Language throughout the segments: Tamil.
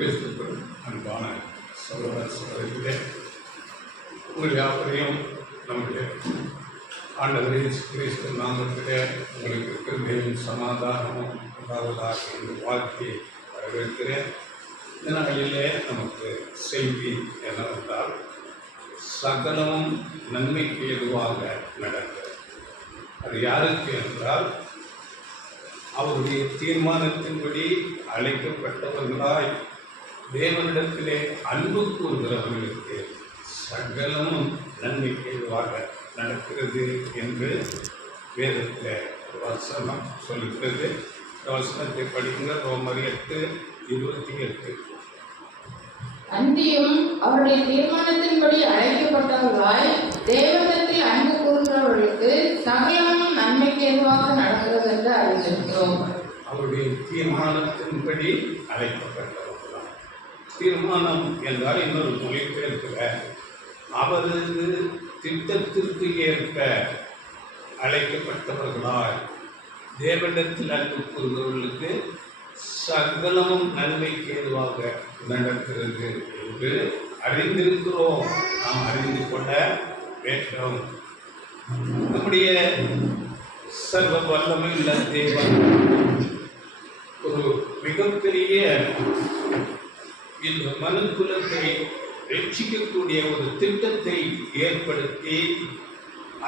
கிறிஸ்துவுக்குள் அன்பான சகோதர சகோதரிகளே, உங்கள் யாவரையும் நம்முடைய ஆண்டவர் இயேசு கிறிஸ்து நாமத்திலே உங்களுக்கு கிருபையும் சமாதானமும் உண்டாவதாக என்று வாழ்த்தி வரவேற்கிறேன். இந்த நாளிலே நமக்கு செய்தி என்னவென்றால், சகலமும் நன்மைக்கு எதுவாக நடக்கிறது. அது யாருக்கு என்றால், அவருடைய தீர்மானத்தின்படி அழைக்கப்பட்டவர்களாய் தேவனிடத்திலே அன்பு கூறுகிறவர்களுக்கு சகலமும் நன்மைக்கு எதுவாக நடக்கிறது என்று வேதத்தில் வசனம் சொல்லுகிறது. வசனத்தை படிங்க. ரோமர் 8:28. அன்றியும் அவருடைய தீர்மானத்தின்படி அழைக்கப்பட்டவர்களாய் தேவனிடத்தில் அன்பு கூறுகிறவர்களுக்கு சகலமும் நன்மைக்கு எதுவாக நடக்கிறது என்று அறிந்திருக்கிறோம். அவருடைய தீர்மானத்தின்படி அழைக்கப்பட்டவர்களாய். தீர்மானம் என்றால் இன்னொரு மொழிபெயர்க்கிற அவரது திட்டத்திற்கு ஏற்ப அழைக்கப்பட்டவர்களாய் தேவனிடத்தில் அன்பு கூறுகிறவர்களுக்கு சகலமும் நன்மைக்கு ஏதுவாக நடக்கிறது என்று அறிந்திருக்கிறோம். நாம் அறிந்து கொள்ள வேண்டும். நம்முடைய சர்வ வல்லமையுள்ள தேவன் ஒரு மிகப்பெரிய இந்த மனுக்குலத்தை ரட்சிக்கக்கூடிய ஒரு திட்டத்தை ஏற்படுத்தி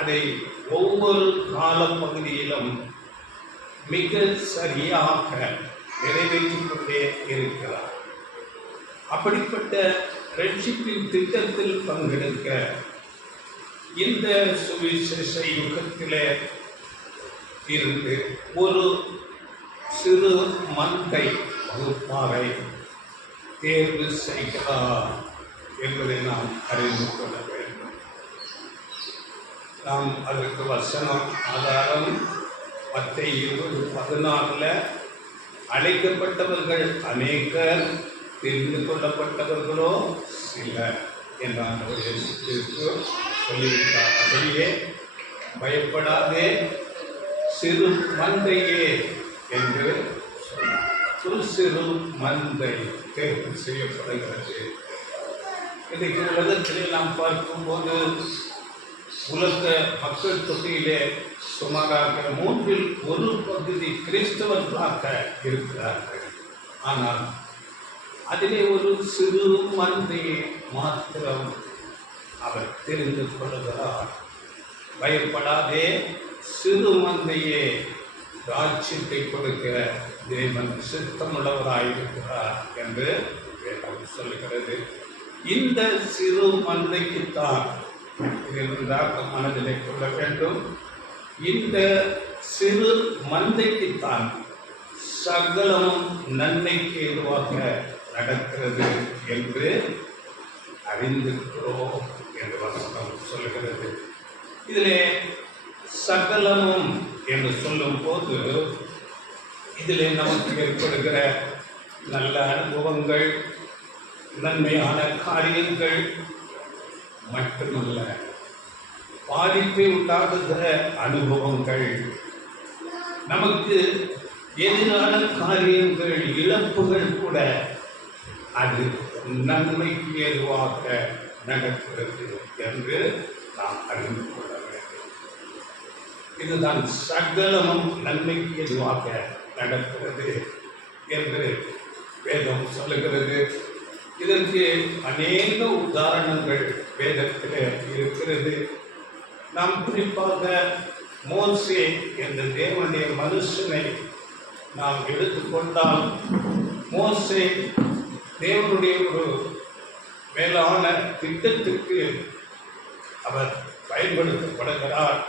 அதை ஒவ்வொரு காலப்பகுதியிலும் மிக சரியாக நிறைவேற்றிக் கொண்டே இருக்கிறார். அப்படிப்பட்ட ரட்சிப்பின் திட்டத்தில் பங்கெடுக்க இந்த சுவிசேஷ யுகத்திலே இருந்து ஒரு சிறு மந்தை வகுப்பாரை தேர்வு செய்கிறார் என்பதை நாம் அறிந்து கொள்ள வேண்டும். நாம் அதற்கு வசனம் ஆதாரம் மத்தேயு 20:14 அழைக்கப்பட்டவர்கள் அநேகர், தெரிந்து கொள்ளப்பட்டவர்களோ சிலர் என்றார் சொல்லியிருக்கார். அப்படியே பயப்படாதே சிறு மந்தையே என்று சொன்னார். ஒரு சிறு மந்தை தேர்வு செய்யப்படுகிறது. இன்றைக்கு உலகத்திலே நாம் பார்க்கும்போது உலக மக்கள் தொகையிலே சுமாராக 1/3 கிறிஸ்தவர்களாக இருக்கிறார்கள். ஆனால் அதிலே ஒரு சிறு மந்தையை மாத்திரம் அவர் தெரிந்து கொள்கிறார். பயப்படாதே சிறு மந்தையே, ராஜ்யத்தை கொடுக்க தேவன் சித்தமுள்ளவராயிருக்கிறார் என்று வேதம் சொல்லுகிறது. இந்த சிறு மந்தைக்குத்தான் இருந்தால் மனதிலே கொள்ள வேண்டும். இந்த சிறு மந்தைக்குத்தான் சகலமும் நன்மைக்கு எதுவாக நடக்கிறது என்று அறிந்திருக்கிறோம் என்று வசனம் சொல்லுகிறது. இதிலே சகலமும் என்று சொல்லும் போது இதிலே நமக்கு ஏற்படுகிற நல்ல அனுபவங்கள், நன்மையான காரியங்கள் மட்டுமல்ல, பாதிப்பை உண்டாக்குகிற அனுபவங்கள், நமக்கு எதிரான காரியங்கள், இழப்புகள் கூட அது நன்மைக்கு ஏதுவாக நடக்கிறது என்று நாம் அறிந்து கொள்ள வேண்டும். இதுதான் சகலமும் நன்மைக்கு எதுவாக நடக்கிறது என்று வேதம் சொல்லுகிறது. இதற்கு அநேக உதாரணங்கள் வேதத்தில் இருக்கிறது. நாம் குறிப்பாக மோசே என்ற தேவனுடைய மனுஷனை நாம் எடுத்துக்கொண்டால், மோசே தேவனுடைய ஒரு மேலான திட்டத்திற்கு அவர் பயன்படுத்தப்படுகிறார்.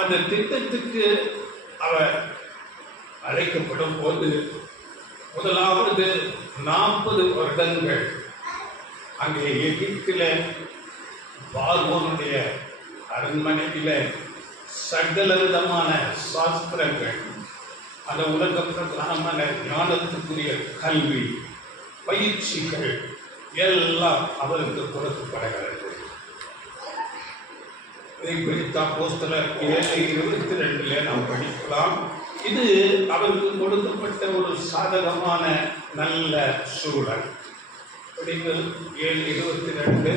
அந்த திட்டத்துக்கு அவர் அழைக்கப்படும் போது முதலாவது 40 வருடங்கள் அங்கே எகிப்தில் பார்வோனுடைய அரண்மனையில் சகல விதமான சாஸ்திரங்கள், அந்த உலக பிரகாரமான ஞானத்துக்குரிய கல்வி பயிற்சிகள் எல்லாம் அவருக்கு கொடுக்கப்படுகிறது. இதை குறித்த அப்போஸ்தலர் 7:22 நாம் படிக்கலாம். இது அவருக்கு கொடுக்கப்பட்ட ஒரு சாதகமான நல்ல சூழல். 7:22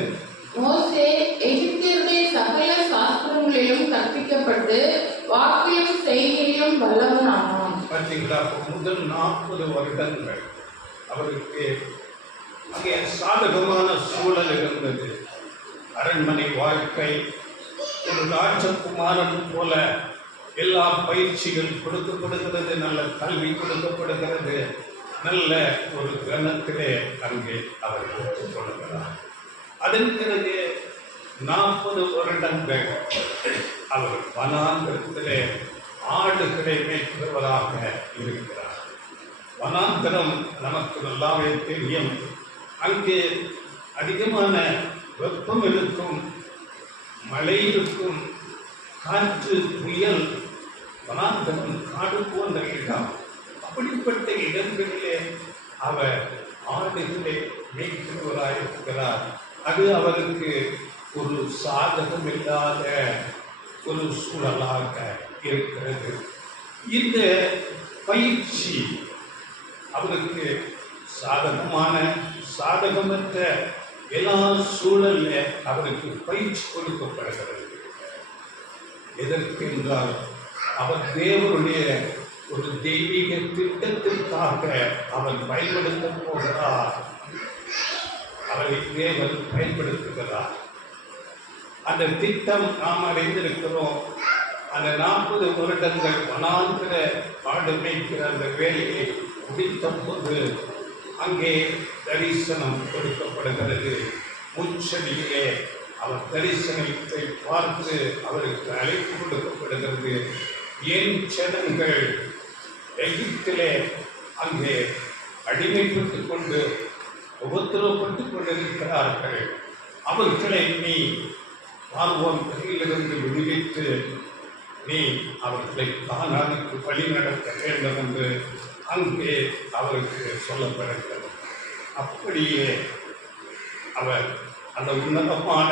மோசே எகிப்தியருடைய சகல சாஸ்திரங்களிலும் கற்பிக்கப்பட்டு வாக்கிலும் செய்கையிலும் வல்லவனானான். பார்த்தீங்களா? முதல் 40 வருடங்கள் அவருக்கு அங்கே சாதகமான சூழல் இருந்தது. அரண்மனை வாழ்க்கை, ஒரு ராஜகுமாரன் போல எல்லா பயிற்சிகள் கொடுக்கப்படுகிறது, நல்ல கல்வி கொடுக்கப்படுகிறது, நல்ல ஒரு கணத்திலே அங்கே அவர் கொள்கிறார். அதன் பிறகு 40 வருடங்கள் அவர் வனாந்தரத்திலே ஆடுகளை மேய்க்கிறவராக இருக்கிறார். வனாந்தரம் நமக்கு நல்லாவே தெரியும். அங்கே அதிகமான வெப்பம் இருக்கும், மழை இருக்கும், காற்று, புயல், வனாந்தரம், காடு போன்ற இடம். அப்படிப்பட்ட இடங்களிலே அவர் ஆடுகளை மேய்க்கிறவராயிருக்கிறார். அது அவருக்கு ஒரு சாதகம் இல்லாத ஒரு சூழலாக இருக்கிறது. இந்த பயிற்சி அவருக்கு சாதகமற்ற எல்லா சூழல்ல அவருக்கு பயிற்சி கொடுக்கப்படுகிறது. எதற்கு என்றால் அவர் தேவனுடைய ஒரு தெய்வீக திட்டத்திற்காக அவர் பயன்படுத்த போகிறார். அவரை தேவன் பயன்படுத்துகிறார். அந்த திட்டம் நாம் அறிந்திருக்கிறோம். அந்த 40 வருடங்கள் வனாந்திர ஆடு மேய்க்கிற அந்த வேலையை முடித்த போது அங்கே தரிசனம் கொடுக்கப்படுகிறது. முச்சடியிலே அவர் தரிசனத்தை பார்த்து அவருக்கு அழைப்பு கொடுக்கப்படுகிறது. என் ஜனங்கள் எகிப்திலே அங்கே அடிமைப்பட்டு கொண்டு உபத்திரவப்பட்டு கொண்டிருக்கிறார்கள். அவர்களை நீ பார்வோன் கையிலிருந்து விடுவித்து நீ அவர்களை கானானுக்கு வழி நடத்த வேண்டும் என்று அங்கே அவருக்கு சொல்லப்படுகிறது. அப்படியே அவர் அந்த உன்னதமான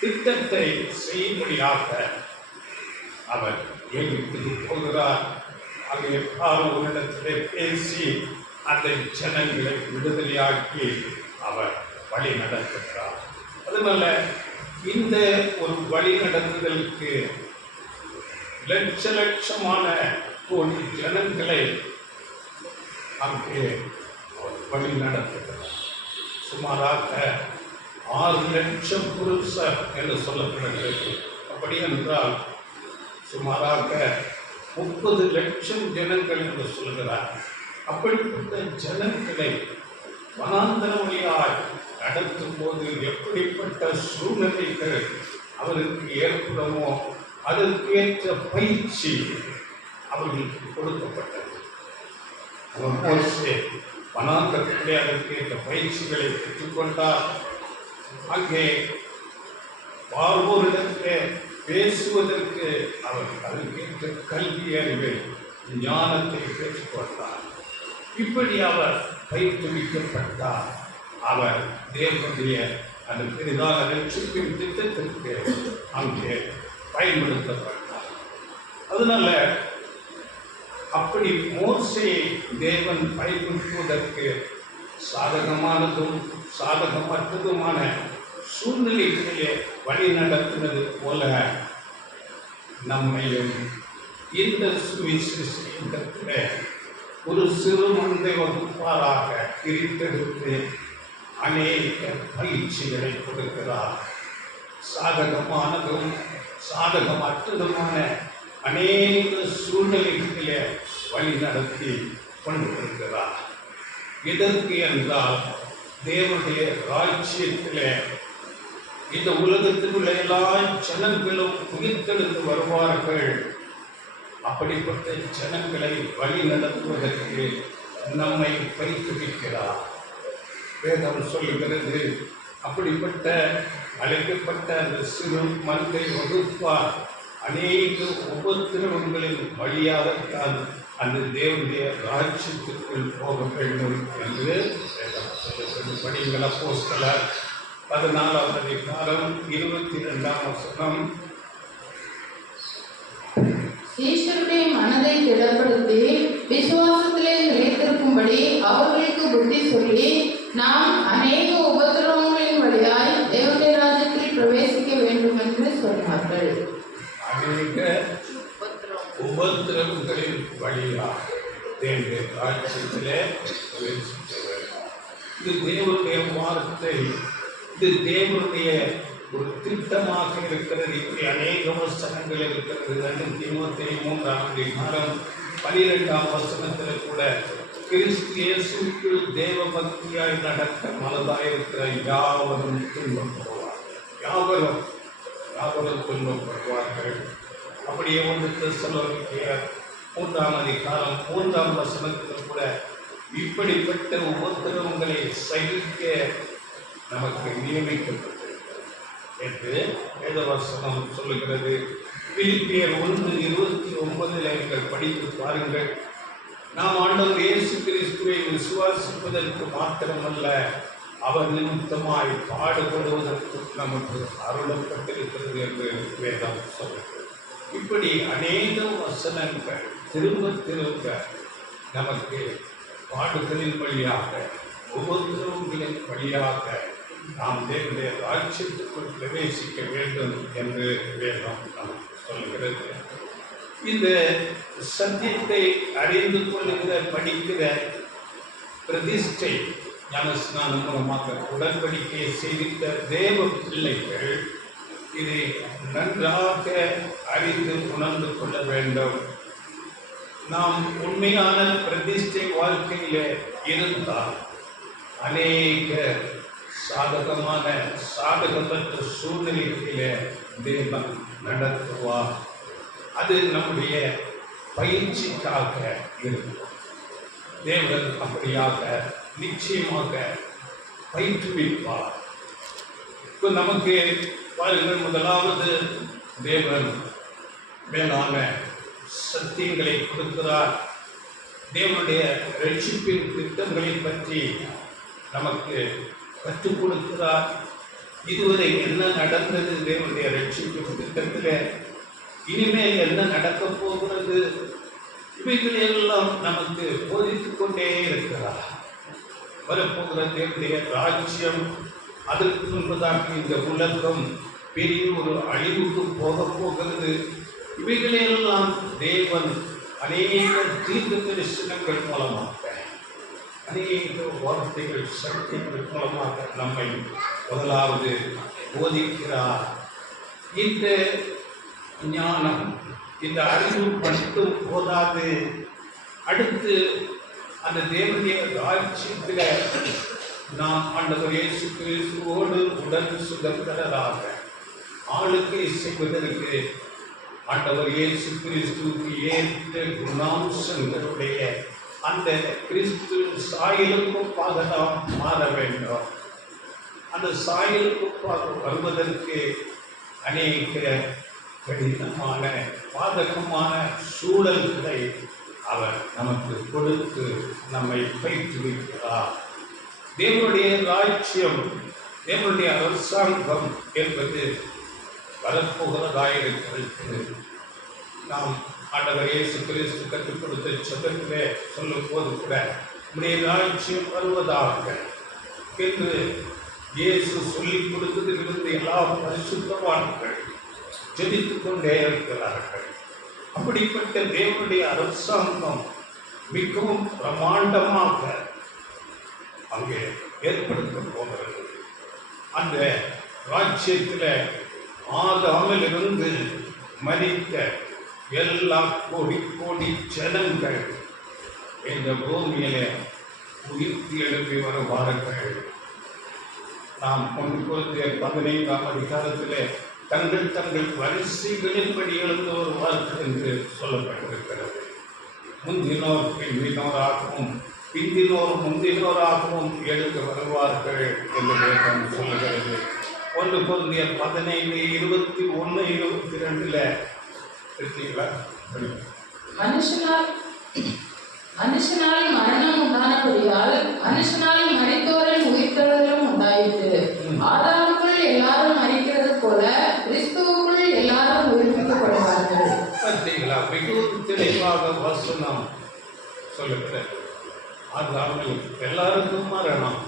திட்டத்தை செய்யும்படியாக அவர் எகிப்துக்கு போகிறார். அங்கே பார்வோனிடத்திலே பேசி அந்த ஜனங்களை விடுதலையாக்கி அவர் வழி நடத்துகிறார். அதனால இந்த ஒரு வழி நடத்துதலுக்கு லட்சமான கோடி ஜனங்களை அங்கே வழி நடத்துகிறார். சுமாராக 6 லட்சம் புருஷர் என்று சொல்லப்படுகிறது. அப்படி என்றால் சுமாராக 30 லட்சம் ஜனங்கள் என்று சொல்கிறார். அப்படிப்பட்ட ஜனங்களை வனாந்தர வழியாய் நடத்தும் போது எப்படிப்பட்ட சூழ்நிலைகள் அவருக்கு ஏற்படுமோ அதற்கேற்ற பயிற்சி அவர்களுக்கு கொடுக்கப்பட்டது. மோசே வனாந்தரத்திலே அதற்கேற்ற பயிற்சிகளை பெற்றுக்கொண்டார். அங்கே பார்வோரிடத்திலே பேசுவதற்கு அவர் அதற்கேற்ற கல்வி அறிவை ஞானத்தை பெற்றுக்கொண்டார். இப்படி அவர் பயிற்றுவிக்கப்பட்டார். அவர் தேவனுடைய அந்த பெரிதாக ரட்சிப்பின் திட்டத்திற்கு அங்கே பயன்படுத்தப்பட்டார். அதனால அப்படி மோசேயை தேவன் பயன்படுத்துவதற்கு சாதகமானதும் சாதகமற்றதுமான சூழ்நிலைகளிலே வழி நடத்தினது போல நம்மையும் இந்த சுவிசேஷத்திலே ஒரு சிறு மந்தை வகுப்பாராக பிரித்தெடுத்து அநேக பயிற்சிகளை கொடுக்கிறார். சாதகமானதும் சாதகமற்றதுமான அநேக சூழ்நிலைகளிலே வழி நடத்தி கொண்டு வருகிறார். எதற்கு என்றால் தேவனுடைய ராஜ்யத்திலே இந்த உலகத்தில் உள்ள எல்லா ஜனங்களும் உயிர்த்தெழுந்து வருவார்கள். அப்படிப்பட்ட ஜனங்களை வழி நடத்துவதற்கு நம்மை பயிற்றுவிக்கிறார். வேதம் சொல்லுகிறது, அப்படிப்பட்ட அழைக்கப்பட்ட அந்த சிறு மந்தை வகுப்பார் அநேக உபத்திரவங்களின் வழியாகத்தான் அந்த தேவனுடைய ராஜ்யத்திற்குள் போக வேண்டும் என்று வேதம் சொல்லுகிறது. படிங்கள் அப்போஸ்தலர் 14ஆம் அதிகாரம் 22ஆம் வசனம். திடப்படுத்தி விசுவாசத்திலே நிலைத்திருக்கும்படி அவர்களுக்கு புத்தி சொல்லி, நாம் அநேக உபத்திரவங்களின் வழியாய் தேவனுடைய ராஜ்யத்தில் பிரவேசிக்க வேண்டும் என்று சொன்னார்கள். அநேக உபத்திரவங்களின் வழியாக தேவனுடைய ராஜ்யத்திலே பிரவேசிக்க வேண்டும். இது தேவனுடைய வார்த்தை, இது தேவனுடைய ஒரு திட்டமாக இருக்கிறது. இப்படி அநேக வசனங்கள் இருக்கிறது. 2 தீமோத்தேயு 3ஆம் அதிகாரம் 12ஆம் வசனத்தில் கூட கிறிஸ்து இயேசுவுக்குள் தேவ பக்தியாய் நடக்க மனதாயிருக்கிற யாவரும் துன்பப்படுவார்கள், யாவரும் துன்பப்படுவார்கள். அப்படியே 1 தெசலோனிக்கேயர் 3ஆம் அதிகாரம் 3ஆம் வசனத்தில் கூட இப்படிப்பட்ட உபத்திரவங்களை சகிக்க நமக்கு நியமிக்கப்பட்டது என்று வேதவசனம் சொல்லுகிறது. பிலிப்பியர் 1:29 நீங்கள் படித்து பாருங்கள். நாம் ஆண்டவர் இயேசு கிறிஸ்துவை விசுவாசிப்பதற்கு மாத்திரமல்ல, அவர் நிமித்தமாய் பாடுபடுவதற்கு நமக்கு அருளப்பட்டிருக்கிறது என்று வேதம் சொல்லுகிறது. இப்படி அநேக வசனங்கள் திரும்ப திரும்ப நமக்கு பாடுகளின் வழியாக, உபத்திரவங்களின் வழியாக நாம் தேவனுடைய ராஜ்யத்துக்குள் பிரவேசிக்க வேண்டும் என்று வேதம் நமக்கு சொல்கிறது. இந்த சத்தியத்தை அறிந்து கொள்ளுகிற, படிக்கிற, பிரதிஷ்டை ஞானஸ்நானம் மூலமாக உடன்படிக்கையை செய்திட்ட தேவ பிள்ளைகள் இதை நன்றாக அறிந்து உணர்ந்து கொள்ள வேண்டும். நாம் உண்மையான பிரதிஷ்டை வாழ்க்கையிலே இருந்தால் அநேக சாதகமற்ற சூழ்நிலைகளிலே தேவன் நடத்துவார். அது நம்முடைய பயிற்சிக்காக இருக்கும். தேவன் அப்படியாக நிச்சயமாக பயிற்றுவிப்பார். இப்போ நமக்கு பாருங்கள், முதலாவது தேவன் மேலான சத்தியங்களை கொடுக்கிறார். தேவனுடைய ரட்சிப்பின் திட்டங்களை பற்றி நமக்கு கற்றுக் கொடுக்கிறார். இதுவரை என்ன நடந்தது தேவனுடைய ரட்சிப்பின் திட்டத்தில், இனிமேல் என்ன நடக்கப் போகிறது, இவைகளெல்லாம் நமக்கு போதித்துக் கொண்டே இருக்கிறார். வரப்போகிற தேவனுடைய ராஜ்யம், அதற்கு முன்பதாக இந்த உலகம் பெரிய ஒரு அழிவுக்கு போகப் போகிறது. இவைகளெல்லாம் தேவன் அநேக தீர்க்க தரிசனங்கள் மூலமாக, அநேக வார்த்தைகள் சக்திகள் மூலமாக நம்மை முதலாவது போதிக்கிறார். இந்த ஞானம், இந்த அறிவு மட்டும் போதாது. அடுத்து அந்த தேவனுடைய ராஜ்யத்தில் நாம் ஆண்டவர் இயேசு கிறிஸ்துவோடு உடன் சுதந்திரராக ஆளுகை செய்வதற்கு ஆண்டவர் இயேசு கிறிஸ்துவுக்கு ஏற்ற குணாம்சங்களுடைய அந்த கிறிஸ்து சாயலுக்குப்பாக நாம் மாற வேண்டும். அந்த சாயலுக்குப்பாக வருவதற்கு அநேக கடினமான பாதகமான சூழல்களை அவர் நமக்கு கொடுத்து நம்மை பயிற்றுவிக்கிறார். தேவனுடைய ராஜ்யம், தேவனுடைய அரசாங்கம் என்பது வரப்போகிறதாயிருக்கிறது. நாம் ஆண்டவர் இயேசு கிறிஸ்து கற்றுக் கொடுத்த சபத்திலே சொல்லும் போது கூட நம்முடைய ராஜ்யம் வருவதாக என்று இயேசு சொல்லிக் கொடுத்ததிலிருந்து எல்லா பரிசுத்தவான்கள் ஜெபித்துக் கொண்டே இருக்கிறார்கள். அப்படிப்பட்ட தேவனுடைய அரசாங்கம் மிகவும் பிரமாண்டமாக அங்கே ஏற்படுத்த போகிறது. அந்த ராஜ்யத்தில் ஆதாமிலிருந்து மரித்த எல்லா கோடி கோடி ஜனங்கள் இந்த பூமியிலே உயிர்த்தி எழுப்பி வருவார்கள். நாம் 1 கொரிந்தியர் 15ஆம் அதிகாரத்திலே தங்கள் தங்கள் வரிசைகளின்படி எழுந்து வருவார்கள் என்று சொல்லப்பட்டிருக்கிறது. முந்தினோர் பிந்தினோராகவும் பிந்தினோர் முந்தினோராகவும் எழுந்து வருவார்கள் என்று வேதம் சொல்லுகிறது. 1 கொரிந்தியர் 15:21-22 இருக்கீங்களா? மனுஷனால் மரணம் உண்டானபடியால் மனுஷனால் மரித்தோரின் உயிர்த்தெழுதலும் உண்டாயிற்று. ஆதாமுக்குள் எல்லாரும் மரிக்கிறது போல கிறிஸ்துவுக்குள் எல்லாரும் உயிர்ப்பிக்கப்படுவார்கள். பார்த்தீங்களா? மிகவும் தெளிவாக வசனம் சொல்லுகிறது. ஆதாமில் எல்லாருக்கும் மரணம்.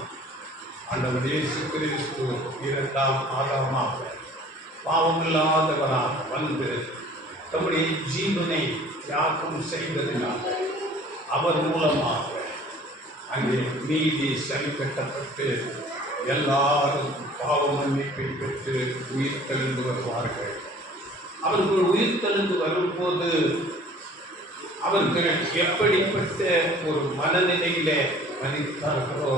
ஆண்டவர் இயேசு கிறிஸ்து இரண்டாம் ஆதாமாக பாவமில்லாதவராக வந்து தம்முடைய ஜீவனை தியாகம் செய்ததினால அவர் மூலமாக அங்கே நீதி சரி கட்டப்பட்டு எல்லாரும் பாவ மன்னிப்பை பெற்று உயிர் தெளிந்து வருவார்கள். அவர்கள் உயிர் தெளிந்து வரும்போது அவர்கள் எப்படிப்பட்ட ஒரு மனநிலையிலே மதித்தார்களோ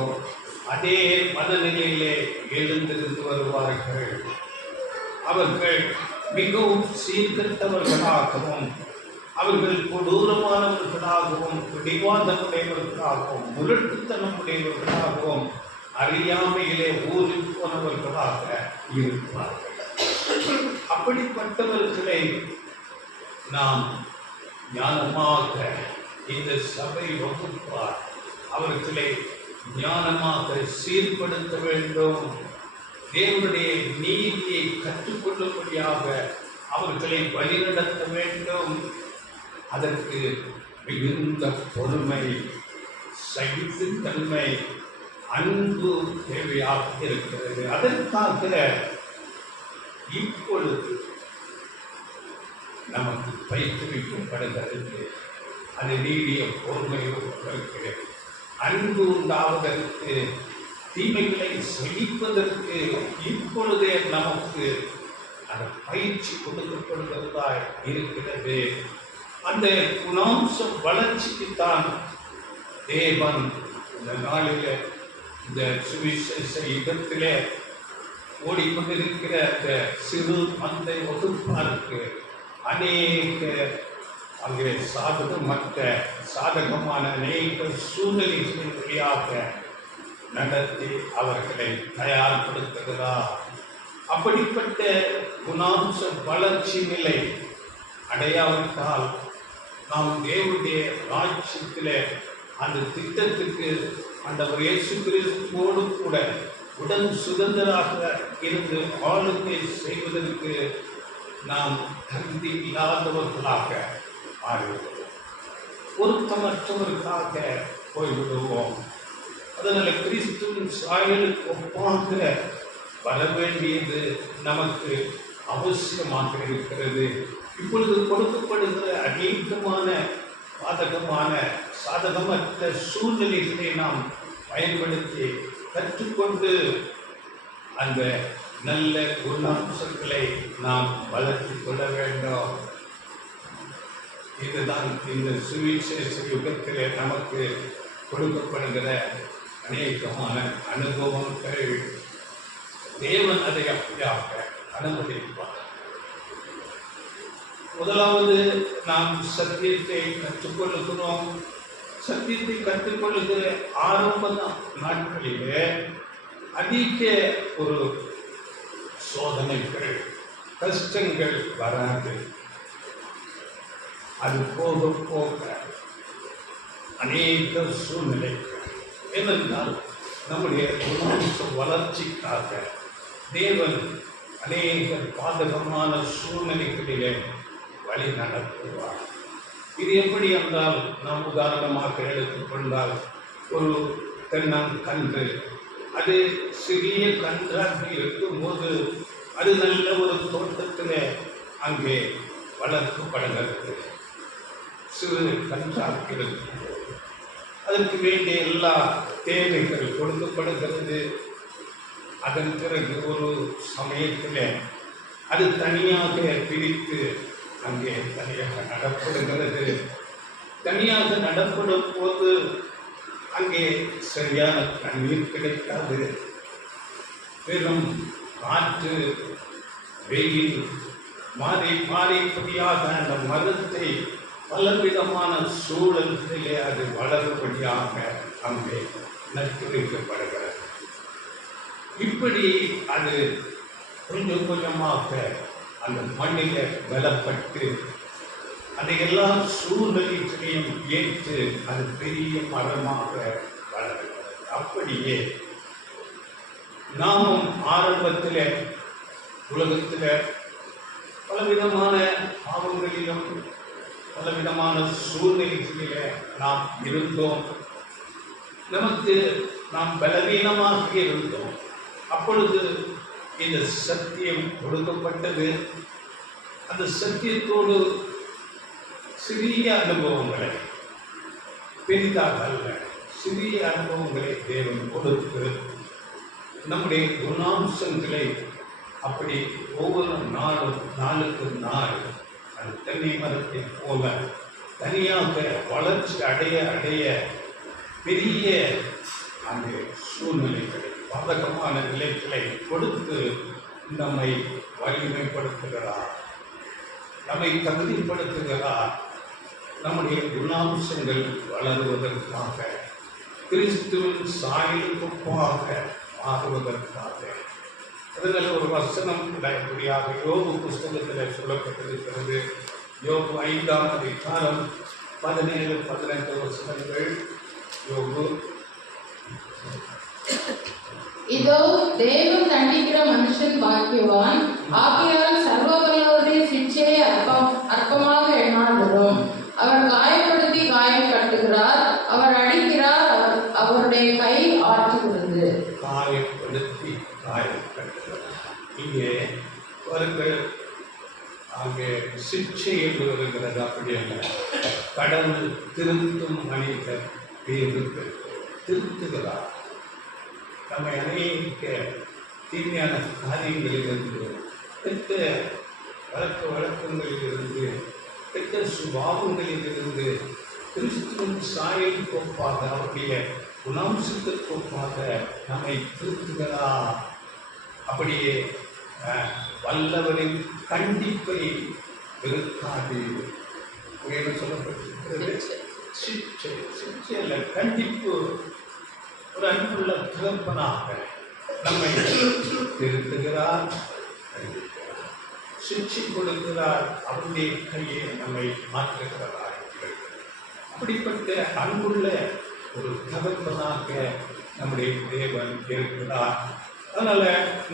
அதே மனநிலையிலே எழுந்திருந்து வருவார்கள். அவர்கள் மிகவும் சீர்கட்டவர்களாகவும் அவர்கள் கொடூரமானவர்களாகவும் பிடிவாதமுடையவர்களாகவும் முரட்டுத்தனமுடையவர்களாகவும் அறியாமையிலே ஊறி போனவர்களாக இருப்பார்கள். அப்படிப்பட்டவர்களை நாம் ஞானமாக இந்த சபை வகுப்பார் அவர்களை ஞானமாக சீர்படுத்த வேண்டும். தேவனுடைய நீதியை கற்றுக்கொள்ளும்படியாக அவர்களை வழிநடத்த வேண்டும். அதற்கு மிகுந்த பொறுமை, சகிப்புத்தன்மை, அன்பு தேவையாக இருக்கிறது. அதற்காக இப்பொழுது நமக்கு பயிற்றுவிக்கப்படுகிறது. அது நீடிய பொறுமையோடு இருக்கிறது. அன்பு உண்டாவதற்கு, தீமைகளை சகிப்பதற்கு இப்பொழுதே நமக்கு அந்த பயிற்சி கொடுக்கப்படுகிறதா இருக்கிறது. அந்த குணாம்ச வளர்ச்சிக்குத்தான் தேவன் இந்த நாளில் இந்த சுவிசேஷ யுகத்திலே ஓடிக்கொண்டிருக்கிற இந்த சிறு மந்தை வகுப்பாருக்கு அநேக அங்கே சாதகமான அநேக சூழ்நிலைகளின் வழியாக நடத்தி அவர்களை தயார்படுத்துகிறார். அப்படிப்பட்ட குணாம்ச வளர்ச்சி நிலை அடையாவிட்டால் நாம் தேவனுடைய ராஜ்யத்திலே அந்த திட்டத்துக்கு ஆண்டவர் இயேசு கிறிஸ்துவோடு கூட உடன் சுதந்திராக இருந்து ஆளுகை செய்வதற்கு நாம் தகுதி இல்லாதவர்களாக மாறிவிடுவோம். பொருத்தமற்றவர்களாக போய்விடுவோம். அதனால கிறிஸ்துவின் சாயலுக்கு ஒப்பாக வர வேண்டியது நமக்கு அவசியமாக இருக்கிறது. இப்பொழுது கொடுக்கப்படுகிற அநேகமான சாதகமற்ற சூழ்நிலைகளை நாம் பயன்படுத்தி கற்றுக்கொண்டு அந்த நல்ல குணாம்சங்களை நாம் வளர்த்து கொள்ள வேண்டும். இதுதான் இந்த சுவிசேஷ யுகத்திலே நமக்கு கொடுக்கப்படுகிற அநேகமான அனுபவங்கள். தேவன் அதை அப்படியாக அனுமதிப்பார். முதலாவது நாம் சத்தியத்தை கற்றுக்கொள்ளுகிறோம். சத்தியத்தை கற்றுக்கொள்ளுகிற ஆரம்ப நாட்களிலே அதிக ஒரு சோதனைகள், கஷ்டங்கள் வராது. அது போக போக அநேக சூழ்நிலைகள், ஏனென்றால் நம்முடைய குணாம்ச வளர்ச்சிக்காக தேவன் அநேக பாதகமான சூழ்நிலைகளிலே வழி நடத்துவார். இது எப்படி என்றால், நாம் உதாரணமாக எடுத்துக்கொண்டால் ஒரு தென்னங்கன்று, அது சிறிய கன்றாக இருக்கும்போது அது நல்ல ஒரு தோட்டத்தில் அங்கே வளர்க்கப்படுகிறது. சிறு கன்றாக இருக்கும்போது அதற்கு வேண்டிய எல்லா தேவைகள் கொடுக்கப்படுகிறது. அதன் பிறகு ஒரு சமயத்தில் அது தனியாக பிரித்து அங்கே தனியாக நடப்படுகிறது. தனியாக நடப்படும் போது அங்கே சரியான தண்ணீர் கிடைக்காது. வெறும் காற்று, வெயில் மாறி மாறிப்படியாக அந்த மரத்தை பலவிதமான சூழல்களிலே அது வளரும்படியாக அங்கே நட்டுவிக்கப்படுகிறது. இப்படி அது கொஞ்சம் கொஞ்சமாக அந்த மண்ணில் பலப்பட்டு அந்த எல்லா சூழ்நிலைகளையும் ஏற்று அது பெரிய மரமாக வளர்கிறது. அப்படியே நாமும் ஆரம்பத்தில் உலகத்தில் பலவிதமான பாவங்களிலும் பலவிதமான சூழ்நிலைகளிலே நாம் இருந்தோம். நாம் பலவீனமாக இருந்தோம். அப்பொழுது இந்த சத்தியம் கொடுக்கப்பட்டது. அந்த சத்தியத்தோடு சிறிய அனுபவங்களை, பெரிதாக அல்ல, சிறிய அனுபவங்களை தேவன் கொடுத்து நம்முடைய குணாம்சங்களை அப்படி ஒவ்வொரு நாளும் நாளுக்கு நாள் அந்த தென்னை மரத்தை போல தனியாக வளர்ச்சி அடைய பெரிய அந்த சூழ்நிலைகளை, பாதகமான நிலைகளை கொடுத்து நம்மை வலிமைப்படுத்துகிறார், நம்மை தகுதிப்படுத்துகிறார். நம்முடைய குணாம்சங்கள் வளருவதற்காக, கிறிஸ்துவின் சாயலுக்காக மாறுவதற்காக. அதனால் ஒரு வசனம் இப்படியாக யோபு புஸ்தகத்தில் சொல்லப்பட்டிருக்கிறது. யோபு 5ஆம் அதிகாரம் 17-18 வசனங்கள். யோபு: இதோ தேவன் தண்டிக்கிற மனுஷன் பாக்கியவான், ஆகையால் சர்வவல்லவருடைய சிட்சையை அற்பமாக எண்ணாதிரும். அவர் காயப்படுத்தி காயம் கட்டுகிறார், அவர் அடிக்கிறார், அவருடைய கை ஆற்றுகிறது. காயப்படுத்தி காயம் கட்டுகிறார். இங்கே அவர்கள் அங்கே சிக்ஷை என்று வருகிறது. அப்படி அல்ல, கடவுள் திருத்தும் மனிதர் பேருக்கு திருத்துகிறார். நம்மை அநேக தீமையான காரியங்களிலிருந்து, கெட்ட பழக்க வழக்கங்களிலிருந்து, கெட்ட சுபாவங்களிலிருந்து கிறிஸ்துவின் சாயல் கோப்பாக, அவருடைய குணாம்சத்திற்கு கோப்பாக நம்மை திருத்துகிறார். அப்படியே வல்லவரின் கண்டிப்பை வெறுக்காது. என்ன சொல்லப்பட்டிருக்கிறது? சிக்ஷை. சிக்ஷை அல்ல, கண்டிப்பு. ஒரு அன்புள்ள தகப்பனாக நம்மை திருத்துகிறார், சிக்ஷை கொடுக்கிறார், அவருடைய கையை நம்மை மாற்றுகிறார். அப்படிப்பட்ட அன்புள்ள ஒரு தகப்பனாக நம்முடைய தேவன் இருக்கிறார். அதனால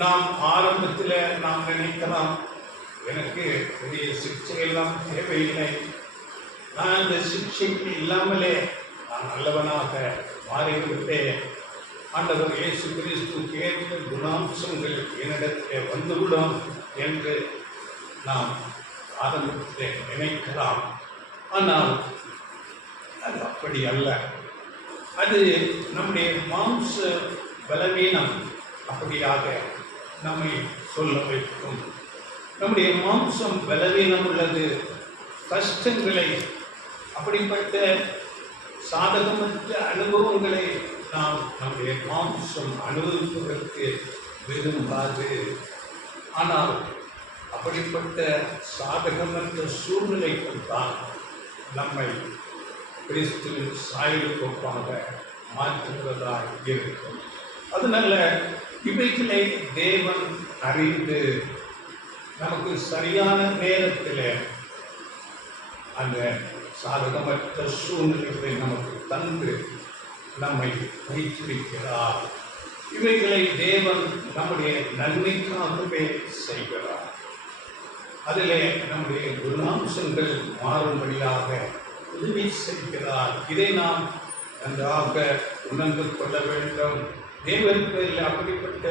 நாம் ஆரம்பத்தில் நாம் நினைக்கலாம், எனக்கு பெரிய சிக்ஷை எல்லாம் தேவையில்லை, நான் அந்த சிக்ஷைக்கு இல்லாமலே நான் நல்லவனாக மாறிவிட்டேன், ஆண்டவர் இயேசு கிறிஸ்துவுக்கு ஏற்ற குணாம்சங்கள் என்னிடத்தில் வந்துவிடும் என்று நாம் ஆரம்பத்தில் நினைக்கலாம். ஆனால் அது அப்படி அல்ல. அது நம்முடைய மாம்ச பலவீனம் அப்படியாக நம்மை சொல்ல வைக்கும். நம்முடைய மாம்சம் பலவீனம் உள்ளது. கஷ்டங்களை, அப்படிப்பட்ட சாதகமற்ற அனுபவங்களை நாம் நம்முடைய மாம்சம் அனுபவிப்பதற்கு விரும்பாது. ஆனால் அப்படிப்பட்ட சாதகமற்ற சூழ்நிலைகள் தான் நம்மை கிறிஸ்துவின் சாயலுக்காக மாற்றுகிறதாக இருக்கும். அதனால இவைகளை தேவன் அறிந்து நமக்கு சரியான நேரத்தில் அந்த சாதகமற்ற சூழ்நிலைகளை நமக்கு தந்து நம்மை பயிற்றுவிக்கிறார். இவைகளை தேவன் நம்முடைய நன்மைக்காகவே செய்கிறார். அதிலே நம்முடைய குணாம்சங்கள் மாறும்படியாக உதவி செய்கிறார். இதை நாம் நன்றாக உணர்ந்து கொள்ள வேண்டும். தேவனுக்கு அப்படிப்பட்ட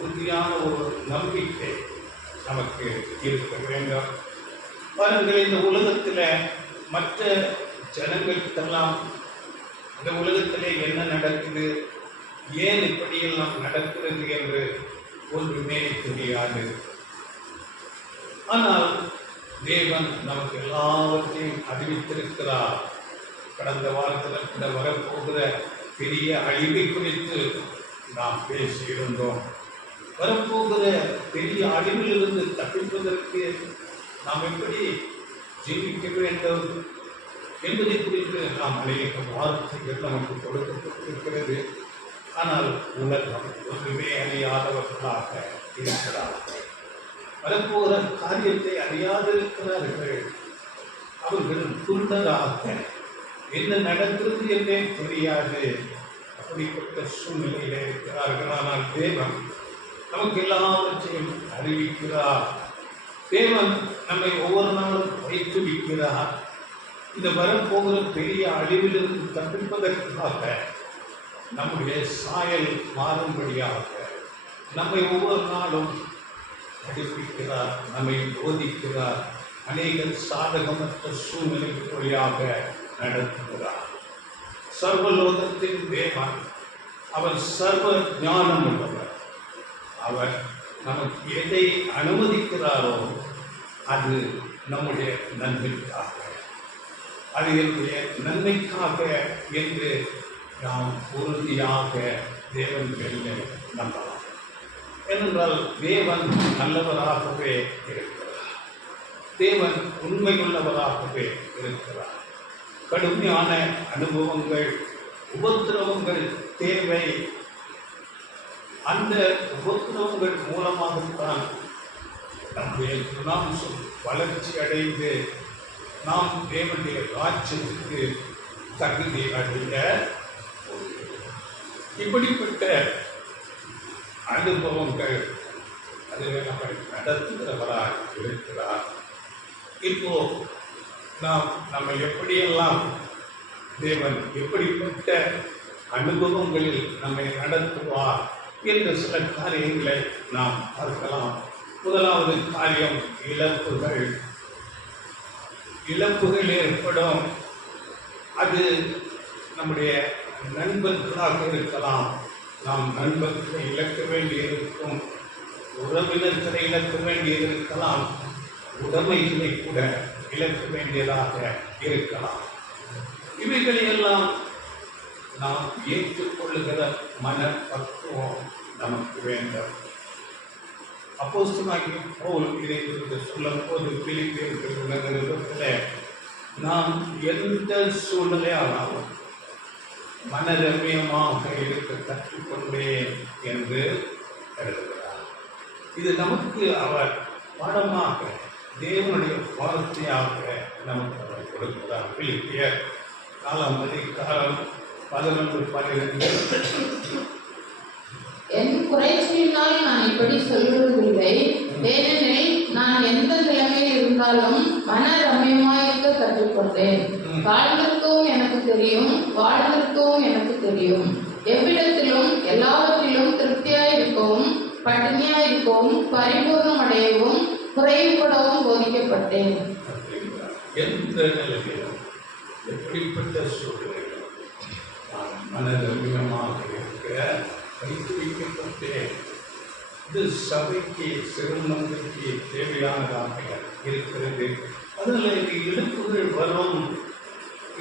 உறுதியான ஒரு நம்பிக்கை நமக்கு இருக்க வேண்டும். பாருங்கள், இந்த உலகத்தில் மற்ற ஜனங்களுக்கெல்லாம் இந்த உலகத்திலே என்ன நடக்குது, ஏன் இப்படியெல்லாம் நடக்கிறது என்று ஒன்றுமே தெரியாது. ஆனால் தேவன் நமக்கு எல்லாவற்றையும் அறிவித்திருக்கிறார். கடந்த வாரத்தில் கூட வரப்போகிற பெரிய அழிவை குறித்து நாம் பேசியிருந்தோம். வரப்போகிற பெரிய அழிவிலிருந்து தப்பிப்பதற்கு நாம் எப்படி ஜீவிக்க வேண்டும் என்பதை குறித்து நாம் அநேக வார்த்தைகள் நமக்கு கொடுக்கப்பட்டிருக்கிறது. ஆனால் உலகம் ஒன்றுமே அறியாதவர்களாக இருக்கிறார்கள். வரப்போகிற காரியத்தை அறியாதிருக்கிறார்கள். அவர்கள் குருடராக, என்ன நடக்கிறது என்றே தெரியாது, அப்படிப்பட்ட சூழ்நிலையில் இருக்கிறார்கள். ஆனால் தேவன் நமக்கு எல்லாவற்றையும் அறிவிக்கிறார். தேவன் நம்மை ஒவ்வொரு நாளும் பயிற்றுவிக்கிறார். இந்த வரப்போகிற பெரிய அழிவிலிருந்து தப்பிப்பதற்காக நம்முடைய சாயல் மாறும்படியாக நம்மை ஒவ்வொரு நாளும் படிப்பிக்கிறார், நம்மை போதிக்கிறார், அநேக சாதகமற்ற சூழ்நிலை வழியாக நடத்துகிறார். சர்வலோகத்தின் தேவன், அவர் சர்வ ஞானம் உள்ளவர். அவர் நமக்கு எதை அனுமதிக்கிறாரோ அது நம்முடைய நன்மைக்காக, அது என்னுடைய நன்மைக்காக என்று நாம் உறுதியாக தேவன் வெளியே நம்பலாம். ஏனென்றால் தேவன் நல்லவராகவே இருக்கிறார், தேவன் உண்மையுள்ளவராகவே இருக்கிறார். கடுமையான அனுபவங்கள், உபத்திரவங்கள் தேவை. அந்த உபத்திரவங்கள் மூலமாகத்தான் நம்முடைய குணாம்சம் வளர்ச்சி அடைந்து நாம் தேவனுடைய ராஜ்யத்துக்கு தகுதி அடைய. இப்படிப்பட்ட அனுபவங்கள் அதில் நம்மை நடத்துகிறவராக இருக்கிறார். இப்போ நாம் நம்மை எப்படியெல்லாம் தேவன் எப்படிப்பட்ட அனுபவங்களில் நம்மை நடத்துவார் என்ற சில காரியங்களை நாம் பார்க்கலாம். முதலாவது காரியம் இழப்புகள். இழப்புகள் ஏற்படும். அது நம்முடைய நண்பர்களாக இருக்கலாம், நாம் நண்பர்களை இழக்க வேண்டியிருக்கும், உறவினர்களை இழக்க வேண்டியிருக்கலாம், உடைமைகளை கூட இழக்க வேண்டியதாக இருக்கலாம். இவைகளையெல்லாம் நாம் ஏற்றுக்கொள்ளுகிற மனப்பக்குவம் நமக்கு வேண்டும். அப்போஸ்தலனாகிய பவுல் இதை சொல்லும் போது பிலிப்பியர்கள் நிறுவனத்தில் நாம் எந்த சூழ்நிலையானாலும் மனரம்யமாக இருக்க கற்றுக்கொண்டேன் என்று எழுதுகிறார். இது நமக்கு அவர் பாடமாக, தேவனுடைய வார்த்தையாக நமக்கு அவர் கொடுக்கிறார். பிலிப்பியர் 4:11-12. என் குறைச்சலினால் நான் இப்படி சொல்வதில்லை, ஏனெனில் நான் எந்த நிலைமையில் இருந்தாலும் மன ரம்யமாயிருக்க கற்றுக்கொண்டேன். வாழ்வதற்கும் எனக்கு தெரியும், வாழ்வதற்கும் எனக்கு தெரியும். எவ்விடத்திலும் எல்லாவற்றிலும் திருப்தியாயிருக்கவும், பட்டினியாயிருக்கவும், பரிபூர்ணம் அடையவும், குறைவுபடவும் போதிக்கப்பட்டேன். எந்த நிலையிலும், எப்படிப்பட்ட சூழ்நிலையிலும் நான் மனரம்யமாக இருக்க வைக்கப்பட்டேன். இது சபைக்கு, சிறுநம்பிக்கு தேவையானதாக இருக்கிறது. அதில் இழப்புகள் வரும்,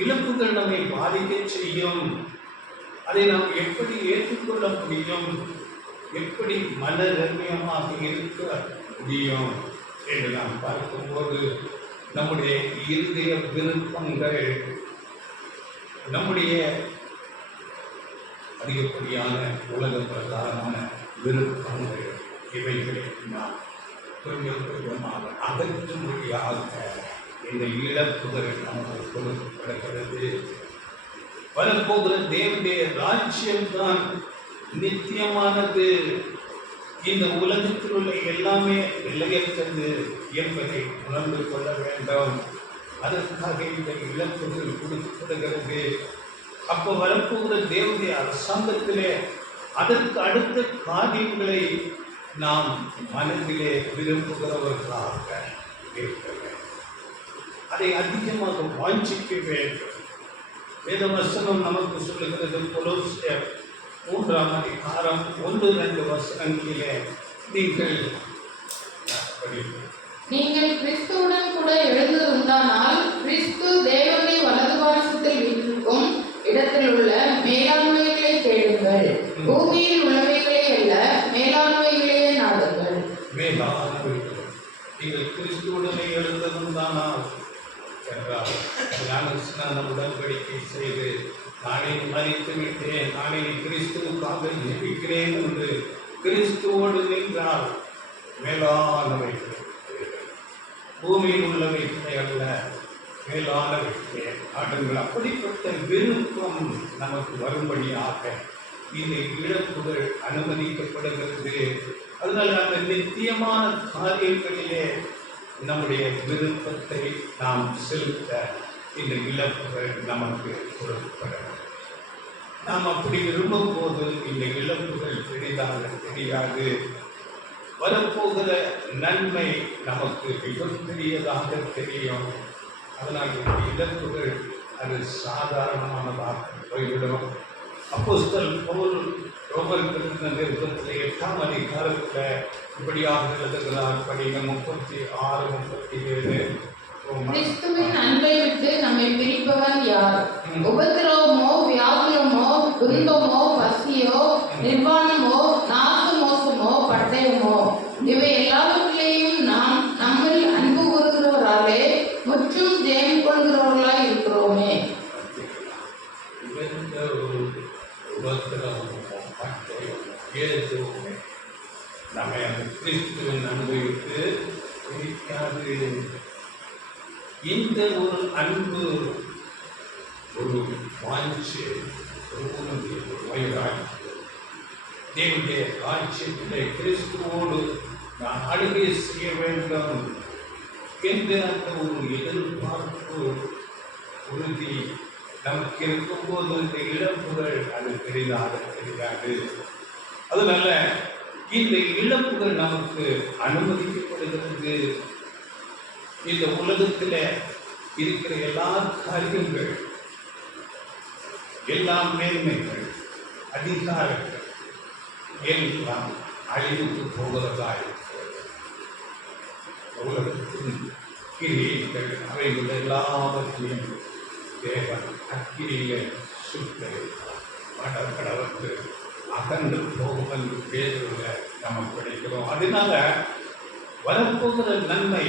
இழப்புகள் நம்மை பாதிக்க செய்யும். அதை நாம் எப்படி ஏற்றுக்கொள்ள முடியும், எப்படி மனரம்யமாக இருக்க முடியும் என்று நாம் பார்க்கும்போது நம்முடைய இருதய விருப்பங்கள், நம்முடைய அதிகப்படியான உலக பிரகாரமான விருப்பங்கள், இவைகளை நாம் கொஞ்சம் கொஞ்சமாக அகற்றும்படியாக இந்த இழப்புகள் நமக்கு கொடுக்கப்படுகிறது. வரப்போகிற தேவனுடைய ராஜ்யம்தான் நித்தியமானது. இந்த உலகத்தில் உள்ள எல்லாமே நிலையற்றது என்பதை உணர்ந்து கொள்ள வேண்டும். அதற்காக இந்த இழப்புகள் கொடுக்கப்படுகிறது. அப்போ வரப்போகிற தேவனுடைய அரசாங்கத்திலே அதற்கு அடுத்த காரியங்களை நாம் மனதிலே விரும்புகிறவர்களாக இருக்க வேண்டும். அதை அதிகமாக வாஞ்சிக்க வேண்டும். வேதவசனம் நமக்கு சொல்லுகிறது, கொலோசியர் 3:1-2 நீங்கள் கிறிஸ்துவுடன் கூட எழுந்ததுண்டானால் கிறிஸ்து தேவனுடைய வலது பாரசத்தில் வீற்றிருக்கும் இடத்தில் உள்ள மேலாண்மைகளை தேடுங்கள். பூமியில் உள்ளவைகளே அல்ல, மேலாண்மைகளையே நாடுங்கள். மேலாண்மைகள். நீங்கள் கிறிஸ்துவுடனே எழுந்ததுண்டானால் என்றால் ஞானஸ்நானம் உடன்படிக்கை செய்து நானே மரித்து விட்டேன், நானே கிறிஸ்துவுக்காக ஜெபிக்கிறேன் என்று கிறிஸ்துவோடு நின்றால் மேலானவைகள், பூமியில் உள்ளவைகளை அல்ல, மேலானவைகளே நாடுங்கள். அப்படிப்பட்ட விருப்பம் நமக்கு வரும்படியாக இந்த இழப்புகள் அனுமதிக்கப்படுகிறது. அதனால் அந்த நித்தியமான காரியங்களிலே நம்முடைய விருப்பத்தை நாம் செலுத்த இந்த இழப்புகள் நமக்கு கொடுக்கப்பட நாம் அப்படி விரும்பும் போது இந்த இழப்புகள் பெரிதாக தெரியாது. வரப்போகிற நன்மை நமக்கு மிகப்பெரியதாக தெரியும். அதனால் இந்த இழப்புகள் அது சாதாரணமானதாக போய்விடும். அப்போஸ்தலன் பவுல் ரோமர் நிருபத்தில் 8ஆம் அதிகாரத்தில் இப்படியாக எழுதுகிறார். படிங்க 36, 37. கிறிஸ்துவின் அன்பை விட்டு நம்மை பிரிப்பவன் யார்? உபத்திரவமோ, வியாகுலமோ, துன்பமோ, பசியோ, நிர்வாணமோ, நாச மோசமோ, பட்டயமோ, இவை எல்லாவற்றிலேயும் நாம் நம்மில் அன்பு கூறுகிறவராலே முற்றும் ஜெயம் கொள்கிறவர்களாய் இருக்கிறோமே. உபத்திரவமோ, பட்டயமோ, எதுவுமே நம்மை அந்த கிறிஸ்துவின் அன்பை விட்டு பிரிக்காது. இந்த ஒரு அன்பு, ஒரு வாஞ்சை, ஒரு உணர்வு, ஒரு வைராக்கியம், தேவனுடைய ராஜ்யத்திலே கிறிஸ்துவோடு நான் ஆளுகை செய்ய வேண்டும் என்ற அந்த ஒரு எதிர்பார்ப்பு, உறுதி நமக்கு இருக்கும்போது இந்த இழப்புகள் அது பெரிதாக தெரியாது. அதனால இந்த இழப்புகள் நமக்கு அனுமதிக்கப்படுகிறது. இந்த உலகத்தில் இருக்கிற எல்லா காரியங்கள், எல்லா மேன்மைகள், அதிகாரங்கள் எல்லாம் அழிவுக்கு போகிறதா இருக்கிறது. உலகத்தின் கிரியைகள் அவைகள் எல்லாவற்றையும் தேவன் அக்கிரியை சுட்டு கடவுளுக்கு அகன்று போகும் என்று பேசுவதில் நம்ம படிக்கிறோம். அதனால வரப்போகிற நன்மை,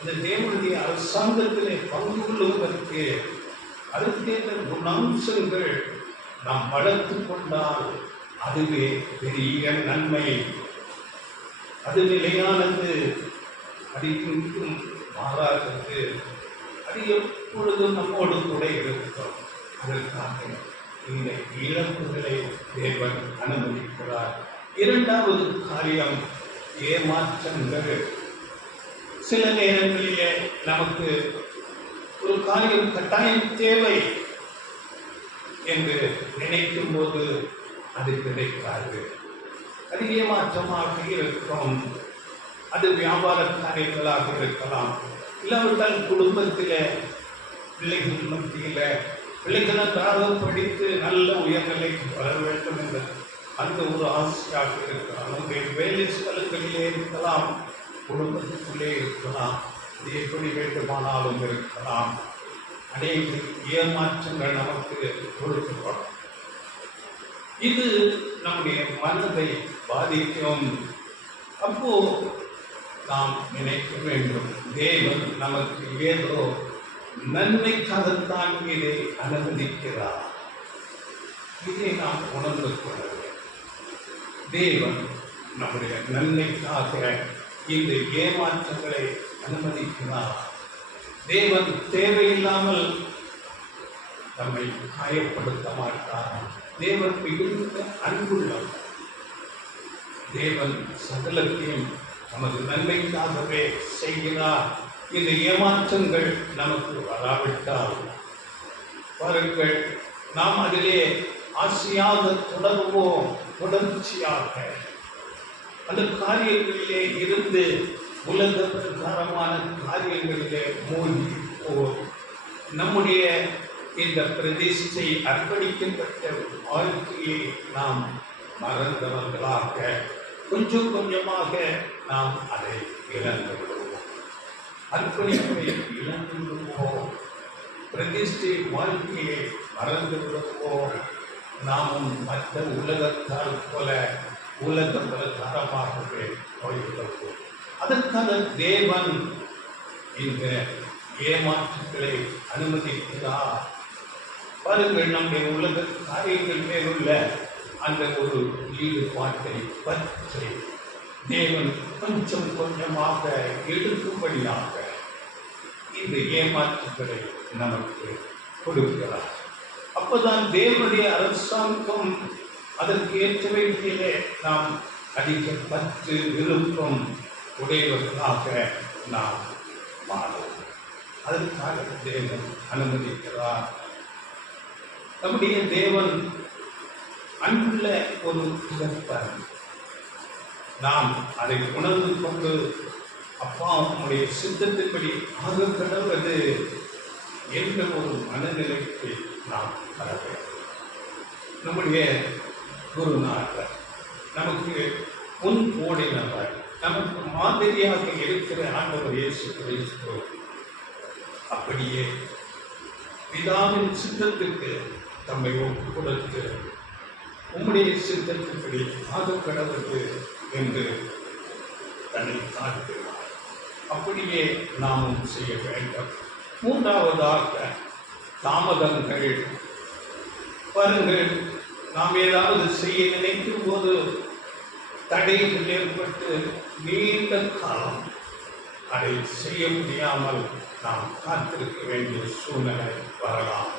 இந்த தேவனுடைய அரசாங்கத்திலே பங்கு கொள்வதற்கு அதற்கேற்ற குணாம்சங்கள் நாம் வளர்த்து கொண்டால் அதுவே பெரிய நன்மை. அது நிலையானது, அது இன்றும் மாறாதது, அது எப்பொழுதும் நம்மோடு கூட இருக்கும். அதற்காக இந்த இழப்புகளை தேவன் அனுமதிக்கிறார். இரண்டாவது காரியம், ஏமாற்றங்கள். சில நேரங்களிலே நமக்கு ஒரு காரியம் கட்டாயம் தேவை என்று நினைக்கும் போது அது கிடைக்காது. அது ஏமாற்றமாக இருக்கும். அது வியாபார காரியங்களாக இருக்கலாம், இல்லாவிட்டால் குடும்பத்தில் பிள்ளைகள் மத்தியில் பிள்ளைகள் நன்றாக படித்து நல்ல உயர்நிலைக்கு வர வேண்டும் என்ற அந்த ஒரு ஆசையாக இருக்கலாம். நம்முடைய வேலை ஸ்தலங்களிலே இருக்கலாம், குடும்பத்துக்குள்ளே இருக்கலாம், இது எப்படி வேண்டுமானாலும் இருக்கலாம். அநேக ஏமாற்றங்கள் நமக்கு கொடுக்கப்படும். இது நம்முடைய மனதை பாதிக்கும். அப்போ நாம் நினைக்க வேண்டும், தேவன் நமக்கு ஏதோ நன்மைக்காகத்தான் இதை அனுமதிக்கிறார். இதை நாம் உணர்ந்து கொள்ள வேண்டும். தேவன் நம்முடைய நன்மைக்காக இந்த ஏமாற்றங்களை அனுமதிக்கிறார். தேவன் தேவையில்லாமல் நம்மை காயப்படுத்த மாட்டார். தேவன் மிகுந்த அன்புள்ளவர். தேவன் சகலத்தையும் நமது நன்மைக்காகவே செய்கிறார். இந்த ஏமாற்றங்கள் நமக்கு வராவிட்டால் பாருங்கள், நாம் அதிலே ஆசையாக தொடர்வோம். தொடர்ச்சியாக அந்த காரியங்களிலே இருந்து உலக பிரகாரமான காரியங்களிலே மூழ்கி போவோம். நம்முடைய இந்த பிரதிஷ்டை அர்ப்பணிக்கப்பட்ட வாழ்க்கையை நாம் மறந்தவர்களாக கொஞ்சம் கொஞ்சமாக நாம் அதை இழந்து விடுவோம். அர்ப்பணிப்பை இழந்து விடுவோம். பிரதிஷ்டை வாழ்க்கையை மறந்து விடுவோம். நாமும் மற்ற உலகத்தால் போல உலக பிரகாரமாகவே போய்விடுவோம். அதற்கான தேவன் இந்த ஏமாற்றங்களை அனுமதிக்கிறார். பாருங்கள், நம்முடைய உலக காரியங்கள் மேலுள்ள அந்த ஒரு ஈடுபாட்டை பற்றி தேவன் கொஞ்சம் கொஞ்சமாக எடுக்கும்படியாக இந்த ஏமாற்றங்களை நமக்கு கொடுக்கிறார். அப்போதான் தேவனுடைய அரசாங்கம் அதற்கு ஏற்றவைகளிலே நாம் அதிக பற்று விருப்பம் உடையவர்களாக நாம் மாறுவோம். அதற்காக தேவன் அனுமதிக்கிறார். நம்முடைய தேவன் அன்புள்ள ஒரு தகப்பன். நாம் அதை உணர்ந்து கொண்டு அப்பா உம்முடைய சித்தத்தின்படி ஆக கடவுளது என்ற ஒரு மனநிலைக்கு நாம் வர வேண்டும். நம்முடைய குருநாதர் நமக்கு முன் ஓடினவர், நமக்கு மாதிரியாக இருக்கிற ஆண்டவர் இயேசு கிறிஸ்து அப்படியே பிதாவின் சித்தத்துக்கு தம்மை ஒப்பு கொடுத்து உம்முடைய சித்தத்தின்படி ஆக கடவுளுக்கு என்று தன்னை காட்டுகிறார். அப்படியே நாமும் செய்ய வேண்டும். மூன்றாவதாக தாமதங்கள். பாருங்கள், நாம் ஏதாவது செய்ய நினைக்கும் போது தடைகள் ஏற்பட்டு நீண்ட காலம் அதை செய்ய முடியாமல் நாம் காத்திருக்க வேண்டிய சூழ்நிலை வரலாம்.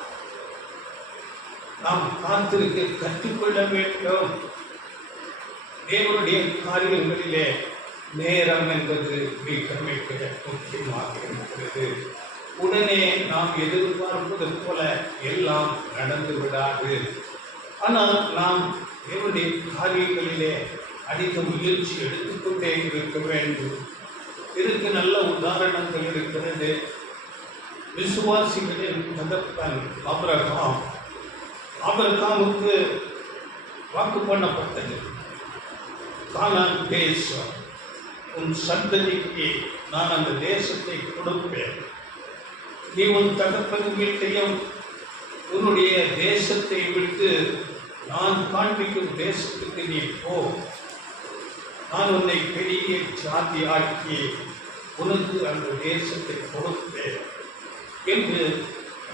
நாம் காத்திருக்க கற்றுக்கொள்ள வேண்டும். தேவனுடைய காரியங்களிலே நேரம் என்பது மிக மிக முக்கியமாக இருக்கிறது. உடனே நாம் எதிர்பார்ப்பது போல எல்லாம் நடந்து விடாது. ஆனால் நாம் தேவனுடைய காரியங்களிலே அதிக முயற்சி எடுத்துக்கொண்டே இருக்க வேண்டும். இதற்கு நல்ல உதாரணங்கள் இருக்கிறது. விசுவாசிகளின் தகப்பன் ஆபிரகாம். ஆபிரகாமுக்கு வாக்கு பண்ணப்பட்டது, கானான் தேசம், உன் சந்ததிக்கு நான் அந்த தேசத்தை கொடுப்பேன். நீ உன் தகப்பன் வீட்டையும் உன்னுடைய தேசத்தை விட்டு நான் காண்பிக்கும் தேசத்துக்கு நீ போ. நான் உன்னை பெரிய சாதி ஆக்கி உனக்கு அந்த தேசத்தை கொடுப்பேன் என்று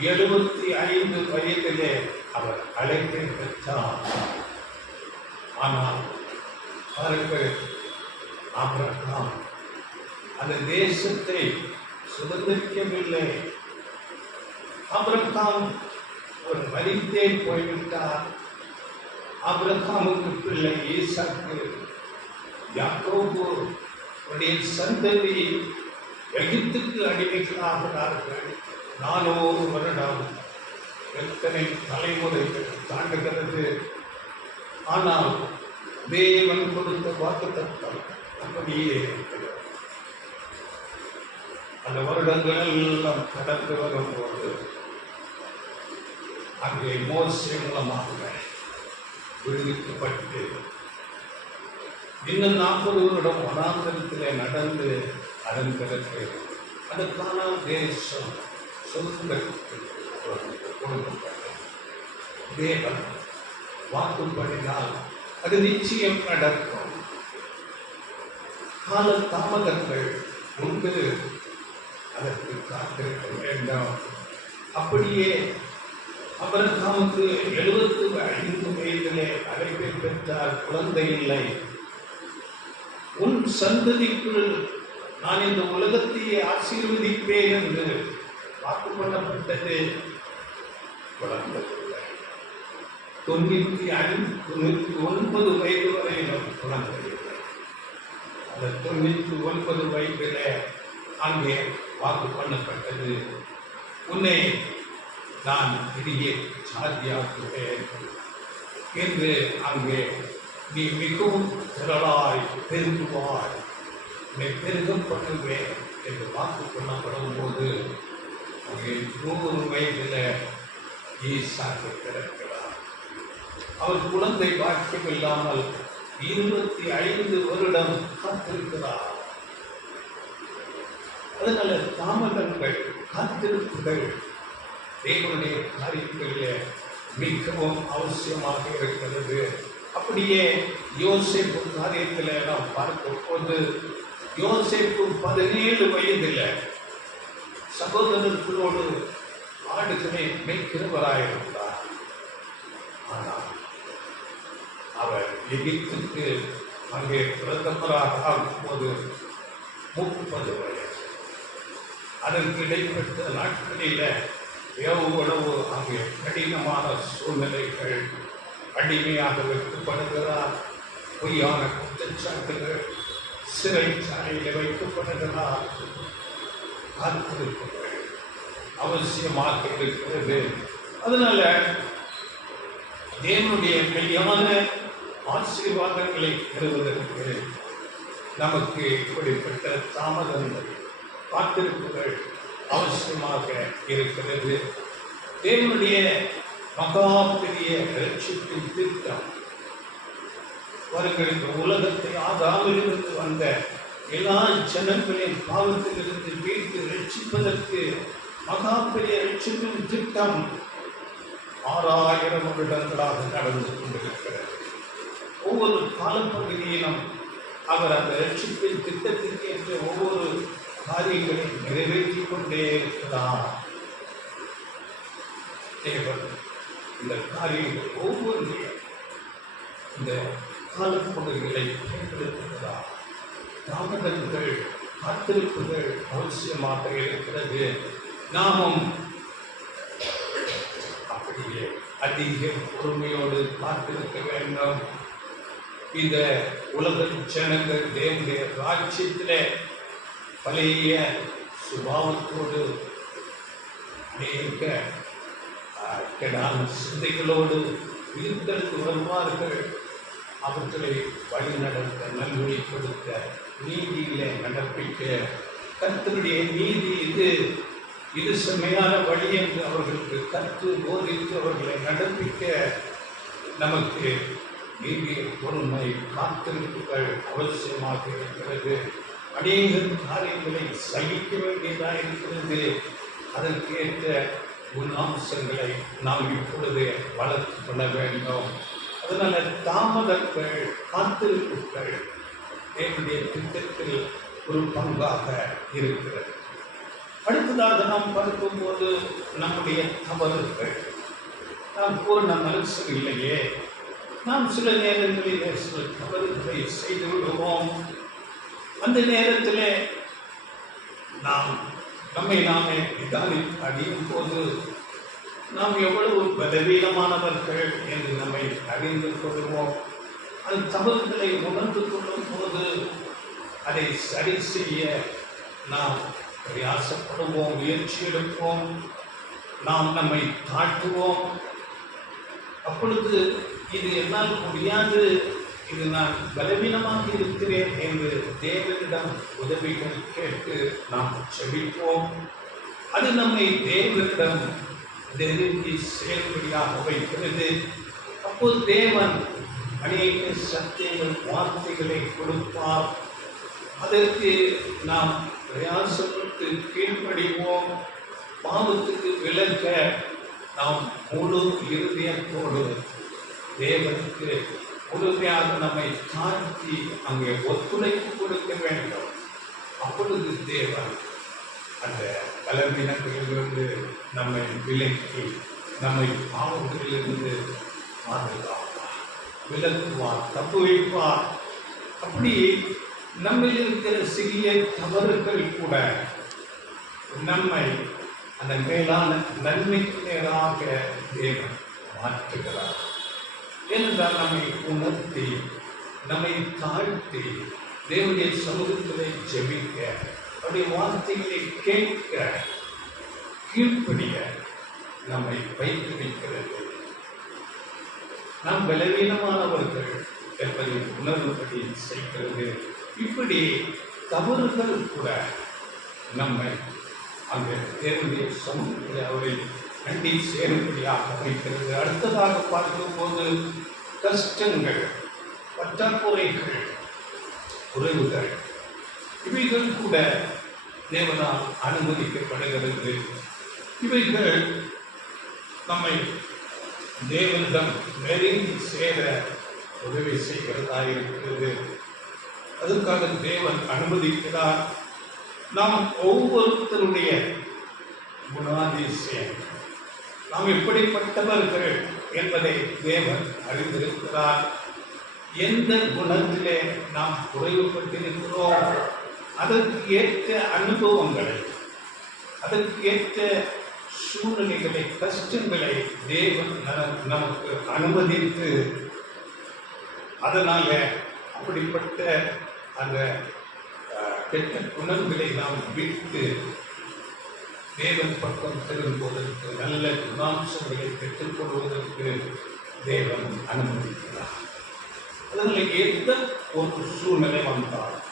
75 வயதிலே அவர் அழைப்பை பெற்றார். ஆனால் பாருங்கள், ஆபிரகாம் அந்த தேசத்தை சுதந்திரிக்கவில்லை. ஆபிரகாம் ஒரு மரித்தே போய்விட்டார். ஆபிரகாமுக்கு பிள்ளை ஈசாக்கு, யாக்கோபு உடைய சந்ததி எகிப்துக்கு அடிமைகளாகிறார்கள். 400 வருடம், எத்தனை தலைமுறைகள் தாண்டுகிறது. ஆனால் தேவன் கொடுத்த வாக்குத்தத்தம் அப்படியே இருக்கிறது. அந்த வருடங்கள் எல்லாம் கடந்து வரும்போது அங்கே மோசே மூலமாக விடுவிக்கப்பட்டு இன்னும் 40 வருடம் வனாந்தரத்திலே நடந்து அதன் பிறகு அதற்கான தேசம் சுதந்திரத்துக்கு கொடுக்கப்பட்டது. தேவன் வாக்குப்படினால் அது நிச்சயம் நடக்கும். கால தாமதங்கள் உண்டு, அதற்கு காத்திருக்க வேண்டும். அப்படியே ஆபிரகாமுக்கு 75 வயதிலே அழைப்பை பெற்றார், குழந்தை இல்லை. உன் சந்ததிக்குள் நான் இந்த உலகத்தையே ஆசீர்வதிப்பேன் என்று வாக்கு பண்ணப்பட்டது. குழந்தை இல்லை. 99 வயது வரையிலும் குழந்தை இல்லை. அந்த 99 வயதில் அங்கே வாக்கு பண்ணப்பட்டது, உன்னை நான் பெரிய சாதியாக்குவேன் என்று. அங்கே நீ மிகவும் திரளாய் பெருகுவாய், உன்னை பெருகம் பண்ணுவேன் என்று வாக்கு பண்ணப்படும் போது அங்கே 100 வயதில் ஈசாக்கு பிறக்கிறார். அவர் குழந்தை பாக்கியம் இல்லாமல் 25 வருடம் காத்திருக்கிறார். அதனால தாமதங்கள், காத்திருப்புகள் தேவனுடைய காரியங்களிலே மிகவும் அவசியமாக இருக்கிறது. அப்படியே யோசேப்பு காரியத்தில் நாம் பார்க்கும் போது, யோசேப்பு 17 வயதில் சகோதரர்களோடு ஆடுகளை மேய்க்கிறவராயிருந்தார். ஆனால் அவர் எகிப்துக்கு அங்கே பிரதமராக ஆகும்போது 30 வயது. அதற்கு இடைப்பட்ட நாட்களில் எவ்வளவு அங்கே கடினமான சூழ்நிலைகள், அடிமையாக வைக்கப்படுகிறார், பொய்யான குற்றச்சாட்டுகள், சிறைச்சாலையில் வைக்கப்படுகிறார். காத்திருப்புகள் அவசியமாக இருக்கிறது. அதனால தேவனுடைய மெய்யான ஆசீர்வாதங்களை பெறுவதற்கு நமக்கு இப்படிப்பட்ட தாமதங்கள் காத்திருப்புகள் அவசியமாக இருக்கிறது. தேவனுடைய மகா பெரிய ரட்சிப்பின் திட்டம் வருகின்ற உலகத்தை ஆதாமிலிருந்து வந்த எல்லா ஜனங்களின் பாவத்திலிருந்து மீட்டு ரட்சிப்பதற்கு மகா பெரிய ரட்சிப்பின் திட்டம் 6000 வருடங்களாக நடந்து கொண்டிருக்கிறது. ஒவ்வொரு காலப்பகுதியிலும் அவர் அந்த ரட்சிப்பின் திட்டத்திற்கு என்ற ஒவ்வொரு காரியங்களையும் நிறைவேற்றி கொண்டே இருக்கிறார். தேவன் இந்த காரியங்கள் ஒவ்வொரு இந்த காலப்பகுதிகளை பயன்படுத்துகிறார். தாமதங்கள் காத்திருப்புகள் அவசியமாக இருக்கிறது. நாமும் அப்படியே அதிக பொறுமையோடு காத்திருக்க வேண்டும். இந்த உலக ஜனங்கள் தேவனுடைய ராஜ்யத்திலே பழைய சுபாவத்தோடு அநேக கெடான சிந்தைகளோடு உயிர்த்தெழுந்து வருவார்கள். அவர்களை வழி நடத்த, நல்வழி கொடுக்க, நீதியிலே நடப்பிக்க, கர்த்தருடைய நீதி இது செம்மையான வழி என்று அவர்களுக்கு கற்று போதித்து அவர்களை நடப்பிக்க நமக்கு நீதி, பொறுமை, காத்திருப்புகள் அவசியமாக இருக்கிறது. அநேக காரியங்களை சகிக்க வேண்டியதாக இருக்கிறது. அதற்கேற்ற குணாம்சங்களை நாம் இப்பொழுது வளர்த்து கொள்ள வேண்டும். அதனால தாமதங்கள் காத்திருப்புகள் என்னுடைய திட்டத்தில் ஒரு பங்காக இருக்கிறது. அடுத்ததாக நாம் பார்க்கும்போது நம்முடைய தவறுகள். நாம் பூர்ண மனசு இல்லையே, நாம் சில நேரங்களிலே சில தவறுகளை செய்து விடுவோம். அந்த நேரத்தில் நாம் நம்மை நாமே நிதானித்து அறியும் போது நாம் எவ்வளவு பலவீனமானவர்கள் என்று நம்மை அறிந்து கொள்வோம். அந்த தவறுகளை உணர்ந்து கொள்ளும் போது அதை சரி செய்ய நாம் பிரயாசப்படுவோம், முயற்சி எடுப்போம், நாம் நம்மை தாழ்த்துவோம். அப்பொழுது இது என்னால் முடியாது, இது நான் பலவீனமாக இருக்கிறேன் என்று தேவனிடம் உதவிகள் கேட்டு நாம் செபிப்போம். அது நம்மை தேவனிடம் நெருங்கி செயல்படியாக வைக்கிறது. அப்போது தேவன் அநேக சத்தியங்கள், வார்த்தைகளை கொடுப்பார். அதற்கு நாம் பிரயாசப்பட்டு கீழ்ப்படிவோம். பாவத்துக்கு விலக்க நாம் முழு இருதயத்தோடு தேவனுக்கு முழுமையாக நம்மை தாழ்த்தி அங்கே ஒத்துழைப்பு கொடுக்க வேண்டும். அப்பொழுது தேவன் அந்த பலவீனங்களிலிருந்து நம்மை விலக்கி நம்மை பாவங்களிலிருந்து பாதுகாப்பார், விலக்குவார், தப்பு வைப்பார். அப்படி நம்ம இருக்கிற சிறிய தவறுகள் கூட நம்மை அந்த மேலான நன்மைக்கு நேராக தேவன் மாற்றுகிறார். ஏனென்றால் நம்மை உணர்த்தி, நம்மை தாழ்த்தி, தேவனுடைய சமூகத்திலே ஜெபிக்க, அவருடைய வார்த்தைகளை கேட்க, கீழ்ப்படிய நம்மை வைத்து வைக்கிறது. நாம் பலவீனமானவர்கள் என்பதை உணர்வுபடி செய்கிறது. இப்படி தவறுகள் கூட நம்மை அந்த தேவனுடைய சமூகத்தில் அவரை கண்டி சேரும்படியாக வைக்கிறது. அடுத்ததாக பார்க்கும்போது கஷ்டங்கள், பற்றாக்குறைகள், குறைவுகள், இவைகள் கூட தேவனால் அனுமதிக்கப்படுகிறது. இவைகள் நம்மை தேவனிடம் நெருங்கி சேர உதவி செய்கிறதா இருக்கிறது. அதற்காக தேவன் அனுமதிக்கிறார். நாம் ஒவ்வொருத்தருடைய குணாதிசயம், நாம் எப்படிப்பட்டவர்கள் என்பதை தேவன் அறிந்திருக்கிறார். எந்த குணத்திலே நாம் குறைவுபட்டிருக்கிறோம், அதற்கு ஏற்ற அனுபவங்களை, அதற்கு ஏற்ற சூழ்நிலைகளை, கஷ்டங்களை தேவன் நமக்கு அனுமதித்து, அதனால அப்படிப்பட்ட அந்த கெட்ட குணங்களை நாம் விட்டு தேவன் பக்கம் திரும்புவதற்கு நல்ல குணாம்சங்களை பெற்றுக்கொள்வதற்கு தேவன் அனுமதிக்கிறார். அதனால எந்த ஒரு சூழ்நிலை வந்தாலும்,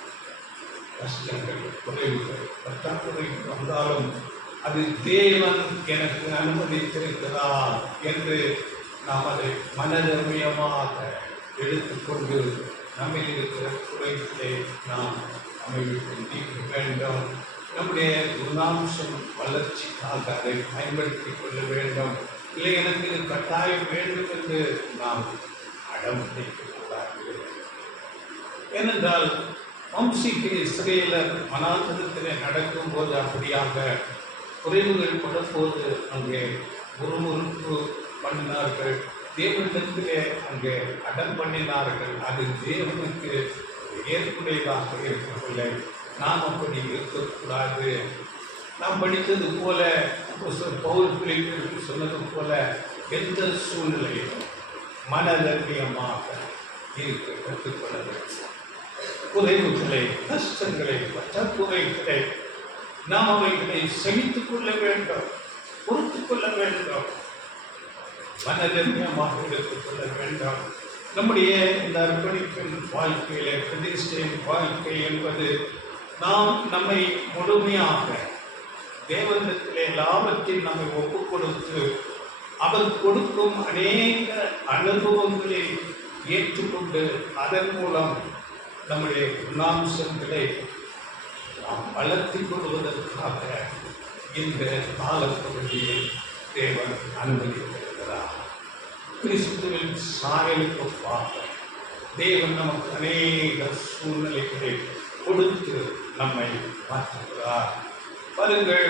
கஷ்டங்கள், குறைவுகள், பற்றாக்குறை வந்தாலும் அது தேவன் எனக்கு அனுமதித்திருக்கிறார் என்று நாம் அதை மனதர்மியமாக எடுத்துக்கொண்டு நம்மில் இருக்கிற குறைகளை நாம் அமைவிட்டு நீக்க வேண்டும். நம்முடைய குணாம்சம் வளர்ச்சிக்காக அதை பயன்படுத்திக் கொள்ள வேண்டும். இல்லை எனக்கு இது கட்டாயம் வேண்டும் என்று நாம் அடம் பிடிக்கக்கூடாது. ஏனென்றால் வம்சிக்கு இஸ்ரேலர் மனாந்தரத்திலே நடக்கும்போது அப்படியாக குறைவுகள் படும்போது அங்கே முறுமுறுப்பு பண்ணினார்கள், தேவனிடத்திலே அங்கே அடம் பண்ணினார்கள். அது தேவனுக்கு ஏற்புடையதாக இருக்கவில்லை. நாம் அப்படி இருக்கக்கூடாது. நாம் படித்தது போல பவுல் பிலிப்பியருக்கு சொன்னது போல எந்த சூழ்நிலையிலும் மனதர்மியமாக இருக்க கற்றுக்கொள்ள வேண்டும். குறைவுகளை, கஷ்டங்களை, பற்றாக்குறைகளை நாம் அவைகளை சகித்துக் கொள்ள வேண்டும், பொறுத்துக் கொள்ள வேண்டும், மனதர்மியமாக எடுத்துக்கொள்ள வேண்டும். நம்முடைய இந்த அர்ப்பணிப்பின் வாழ்க்கையில, பிரதிஷ்டையின் வாழ்க்கை என்பது நாம் நம்மை முழுமையாக தேவனிடத்திலே எல்லாவற்றையும் நம்மை ஒப்புக் கொடுத்து அவர் கொடுக்கும் அநேக அனுபவங்களை ஏற்றுக்கொண்டு அதன் மூலம் நம்முடைய குணாம்சங்களை நாம் வளர்த்திக் கொள்வதற்காக இந்த காலப்பகுதியை தேவன் அனுமதித்திருக்கிறார். கிறிஸ்துவின் சாயலுக்கு ஒப்பாக தேவன் நமக்கு அநேக சூழ்நிலைகளை கொடுத்து நம்மை மாற்றுகிறார். பாருங்கள்,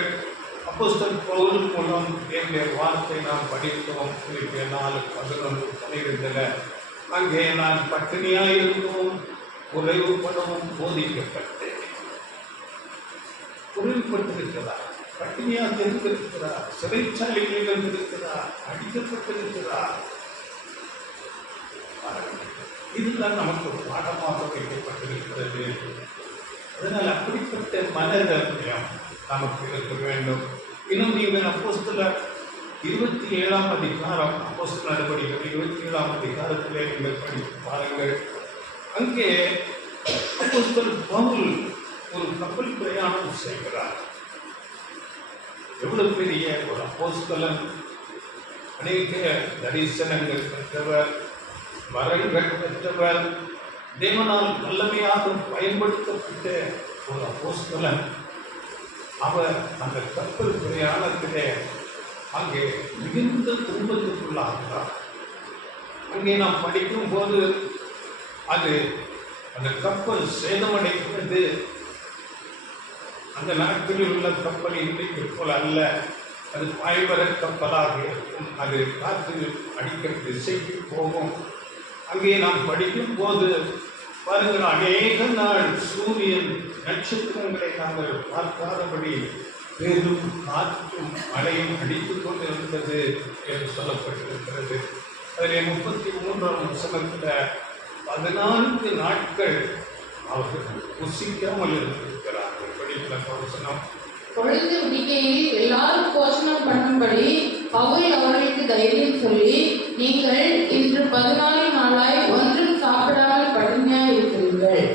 அப்போஸ்தலன் பவுல் மூலம் என்னுடைய வார்த்தை நாம் படித்தோம். 4:11-12 அங்கே நான் பட்டினியாயிருந்தோம், குறைவுபடவும் போதிக்கப்பட்டேன். குறைவுபட்டிருக்கிறார், பட்டினியாக இருந்திருக்கிறார், சிறைச்சாலைகளில் இருந்திருக்கிறார், அடிக்கப்பட்டிருக்கிறார். இதுதான் நமக்கு பாடமாக வைக்கப்பட்டிருக்கிறது. அதனால் அப்படிப்பட்ட மனதர்மியம் நமக்கு இருக்க வேண்டும். இன்னும் நீங்கள் அப்போஸ்தலர் 27ஆம் அதிகாரம், அப்போஸ்தலர் நடவடிக்கைகள் 27ஆம் அதிகாரத்திலே நீங்கள் படித்து பாருங்கள். அங்கே அப்போஸ்தலர் பவுல் ஒரு கப்பல் பிரயாணம் செய்கிறார். எவ்வளவு பெரிய ஒரு அப்போஸ்தலன்! அநேக தரிசனங்கள் பெற்றவர், வரங்கள் பெற்றவர், தேவனால் வல்லமையாக பயன்படுத்தப்பட்ட ஒரு அப்போஸ்தலன். அவர் அந்த கப்பல் பிரயாணத்திலே அங்கே மிகுந்த துன்பத்துக்குள்ளாகிறார். அங்கே நாம் படிக்கும் போது அது அந்த கப்பல் சேதமடைகிறது. அந்த நாட்களில் உள்ள கப்பல் இன்றைக்கு போல அல்ல, அது பாய்மர கப்பலாக இருக்கும். அது காற்று அடிக்கிற திசைக்கு போகும். அங்கே நாம் படிக்கும் போது பாருங்கள், அநேக நாள் சூரியன் நட்சத்திரங்களை நாங்கள் பார்க்காதபடி பெரும் காற்றும் மழையும் அடித்துக் கொண்டிருந்தது என்று சொல்லப்பட்டிருக்கிறது. அதில் 33ஆம் வசனத்தில் 14 நாட்கள் அவர்கள் புசிக்காமல் இருந்திருக்கிறார்கள். படிக்கிற வசனம், பொழுது விடிகையில் எல்லாரும் போஷணம் பண்ணும்படி பவுல் அவர்களுக்கு தைரியம் சொல்லி, நீங்கள் இன்று 14 நாளாய் ஒன்றும் சாப்பிடாமல் பட்டினியாய் இருக்கிறீர்கள்,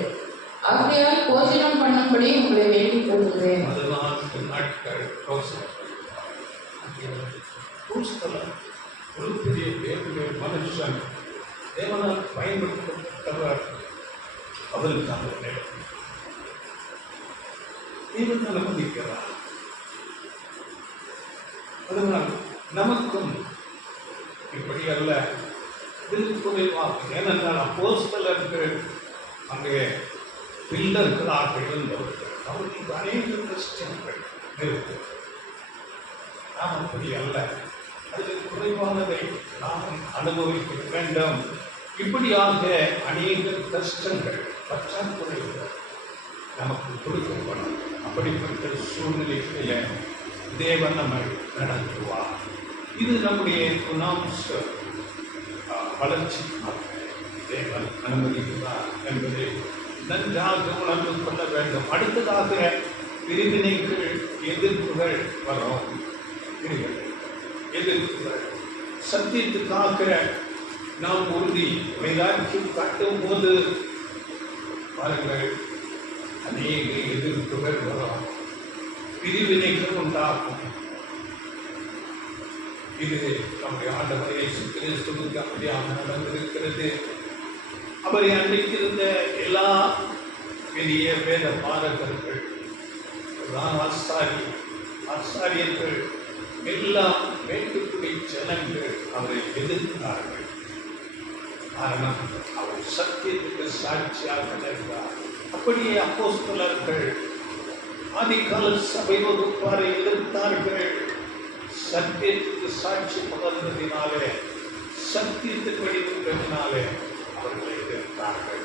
ஆகையால் போஷணம் பண்ணும்படி உங்களை வேண்டிக் கொள்கிறேன். 14 நாட்கள் ஒரு பெரிய தேவனுடைய மனுஷன், தேவனால் பயன்படுத்தப்பட்டவர். அவருக்காக தேவன் அனுமதிக்கிறார். அதனால் நமக்கும் இப்படி அல்ல, இது குறைவாக. ஏனென்றால் அப்போஸ்தலர்கள் அங்கே பில்லர்களாக இருந்தவர்கள், அவர்களுக்கு அநேக கஷ்டங்கள் இருக்கு. நாம் அப்படி அல்ல, அதில் குறைவானதை நாம் அனுபவிக்க வேண்டும். இப்படியாக அநேக கஷ்டங்கள், பற்றாக்குறைகள் நமக்கு கொடுக்கப்படும். அப்படிப்பட்ட சூழ்நிலைகளில் தேவன் நம்மை நடத்துவார். இது நம்முடைய குணாம்ச வளர்ச்சிக்காக தேவன் அனுமதிக்கிறார் என்பதை நன்றாக உணர்ந்து கொள்ள வேண்டும். அடுத்ததாக பிரிவினைகள், எதிர்ப்புகள் வரும். எதிர்ப்புகள். சத்தியத்துக்காக நாம் உறுதி வைராக்கியம் காட்டும் போது பாருங்கள், அநேக எதிர்ப்புகள் வரும், பிரிவினைகள் உண்டாகும். இது நம்முடைய ஆண்டவர் இயேசு கிறிஸ்துவுக்கு அப்படியாக நடந்திருக்கிறது. அவரை அன்றைக்கிருந்த எல்லா பெரிய வேத பாரகர்கள், ஆசாரியர்கள், எல்லாம் மேற்குடி ஜனங்கள் அவரை எதிர்த்தார்கள். காரணம், அவர் சத்தியத்துக்கு சாட்சியாக இருந்தார். அப்படியே அப்போஸ்தலர்கள் ஆதிகால சபை வகுப்பாரை எதிர்த்தார்கள். சத்தியத்துக்கு சாட்சி பகர்ந்ததினாலே, சத்தியத்தின் வடிவத்தினாலே அவர்களை எதிர்த்தார்கள்.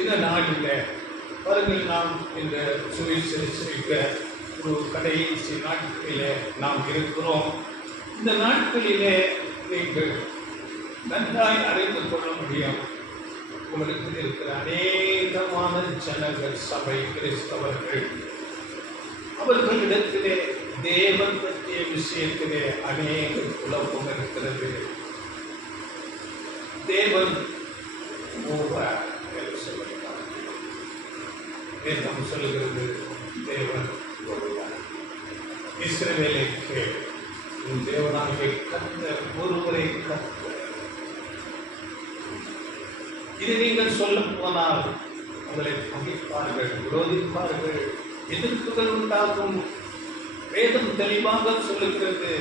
இந்த நாளில் பாருங்கள், நாம் இந்த சுவிசேஷிக்க ஒரு கடைசி நாட்களிலே நாம் இருக்கிறோம். இந்த நாட்களிலே நீங்கள் நன்றாய் அறிந்து கொள்ள முடியும். உங்களுக்கு இருக்கிற அநேகமான ஜனங்கள், சபை கிறிஸ்தவர்கள், அவர்களிடத்திலே தேவன் பற்றிய விஷயத்திலே அநேக குழப்பம் இருக்கிறது. தேவன் வேதம் சொல்லுகிறது, தேவன் ஒருவர். இஸ்ரவேலை கேள், உன் தேவனாகிய கர்த்தர் ஒருவரை கர்த்தர். இதை நீங்கள் சொல்ல போனால் உங்களை பகைப்பார்கள், விரோதிப்பார்கள், எதிர்ப்புகள் உண்டாகும். வேதம் தெளிவாக சொல்லுகிறது,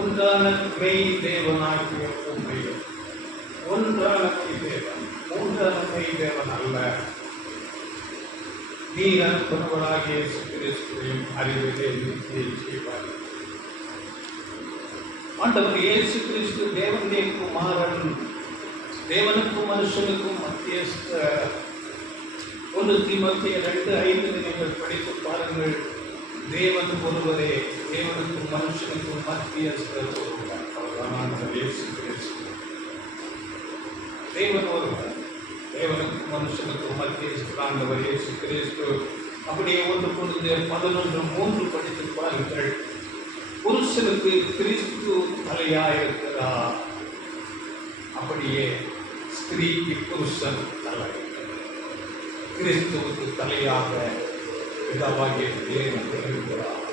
ஒன்றான மெய் தேவனாகிய உண்மையும், ஒன்றான மெய் தேவன், மூன்றான மெய் தேவன் அல்ல. நீ அனுப்பவராகிய இயேசு கிறிஸ்துவையும் அறிவதே நித்திய ஜீவன். ஆண்டவர் இயேசு கிறிஸ்து தேவனுடைய குமாரன், தேவனுக்கும் மனுஷனுக்கும் மத்தியஸ்தர். 1 தீமோத்தேயு 2:5 நீங்கள் படித்து பாருங்கள். தேவன் ஒருவரே, தேவனுக்கும் மனுஷனுக்கும் மத்தியஸ்தர் ஒருவர், அவர்தான் இயேசு கிறிஸ்து. தேவன் ஒருவர், தேவனுக்கும் மனுஷனுக்கும் மத்தியஸ்தரானவர் இயேசு கிறிஸ்து. அப்படியே 1 கொரிந்தியர் 11:3 படித்து பாருங்கள். புருஷனுக்கு கிறிஸ்து தலையாயிருக்கிறார், அப்படியே ஸ்திரீக்கு புருஷன் தலை. கிறிஸ்துவுக்கு தலையாக பிதாவாகிய தேவன் இருக்கிறார்.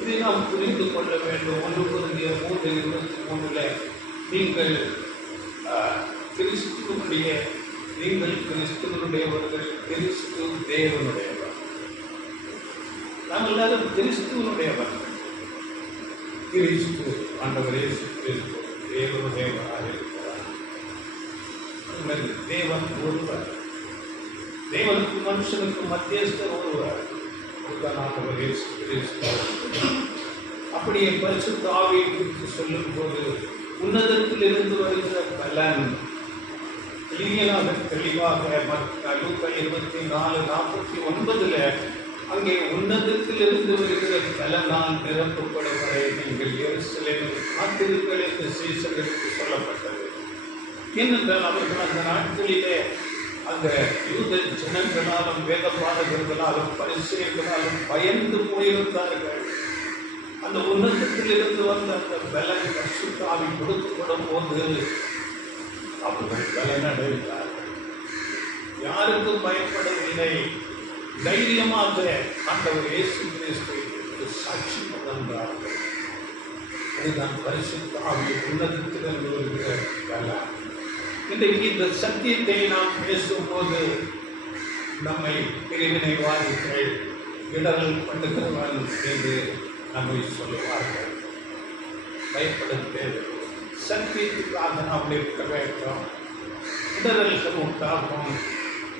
இதை நாம் புரிந்து கொள்ள வேண்டும். 1 கொரிந்தியர் 3:23 நீங்கள் கிறிஸ்துவனுடைய, நீங்கள் கிறிஸ்துவனுடையவர்கள், கிறிஸ்து தேவனுடையவர். நாம் எல்லாரும் கிறிஸ்துவனுடையவர்கள். கிறிஸ்து ஆண்டவர் இயேசு கிறிஸ்து தேவனுடையவராக இருக்கிறார். தேவன் ஒருவர், தேவனுக்கு மனுஷனுக்கு மத்தியஸ்தர் ஒருவர், ஆண்டவர் இயேசு கிறிஸ்து. அப்படியே பரிசுத்த ஆவியை குறித்து சொல்லும் போது உன்னதத்தில் இருந்து வருகிற பலன் தெளிவாக லூக்கா 24:49 அங்கே உன்னதத்தில் இருந்து வருகிற பலனால் நிரப்பப்படும் வரை நீங்கள் எருசலேமில் காத்திருங்கள் என்று சீஷர்களுக்கு சொல்லப்பட்டது. ஏனென்றால் அவர்கள் அந்த நாட்களிலே அந்த யூத ஜனங்களாலும் வேத பாடகர்களாலும் பரிசேயர்களாலும் பயந்து போயிருந்தார்கள். அந்த உன்னதத்தில் இருந்து வந்த அந்த பலன் பரிசுத்த ஆவி கொடுக்கப்படும் போது அவர்கள் பலனடைந்தார்கள். யாருக்கும் பயப்படவில்லை. தைரியமாக ஆண்டவர் இயேசு கிறிஸ்துவுக்கு சாட்சி பகர்ந்தார்கள். அதுதான் பரிசுத்த ஆவி உன்னதத்திலிருந்து வருகிற பலன். இன்றைக்கு இந்த சத்தியத்தை நாம் பேசும்போது நம்மை பிரிவினைவாதிகள், இடர்கள் பண்ணுகிறவன் என்று நம்மை சொல்லுவார்கள். பயப்படும் தேவை. சத்தியத்துக்காக நாம் நிற்க வேண்டும். இடரல்கள் உண்டாகும்,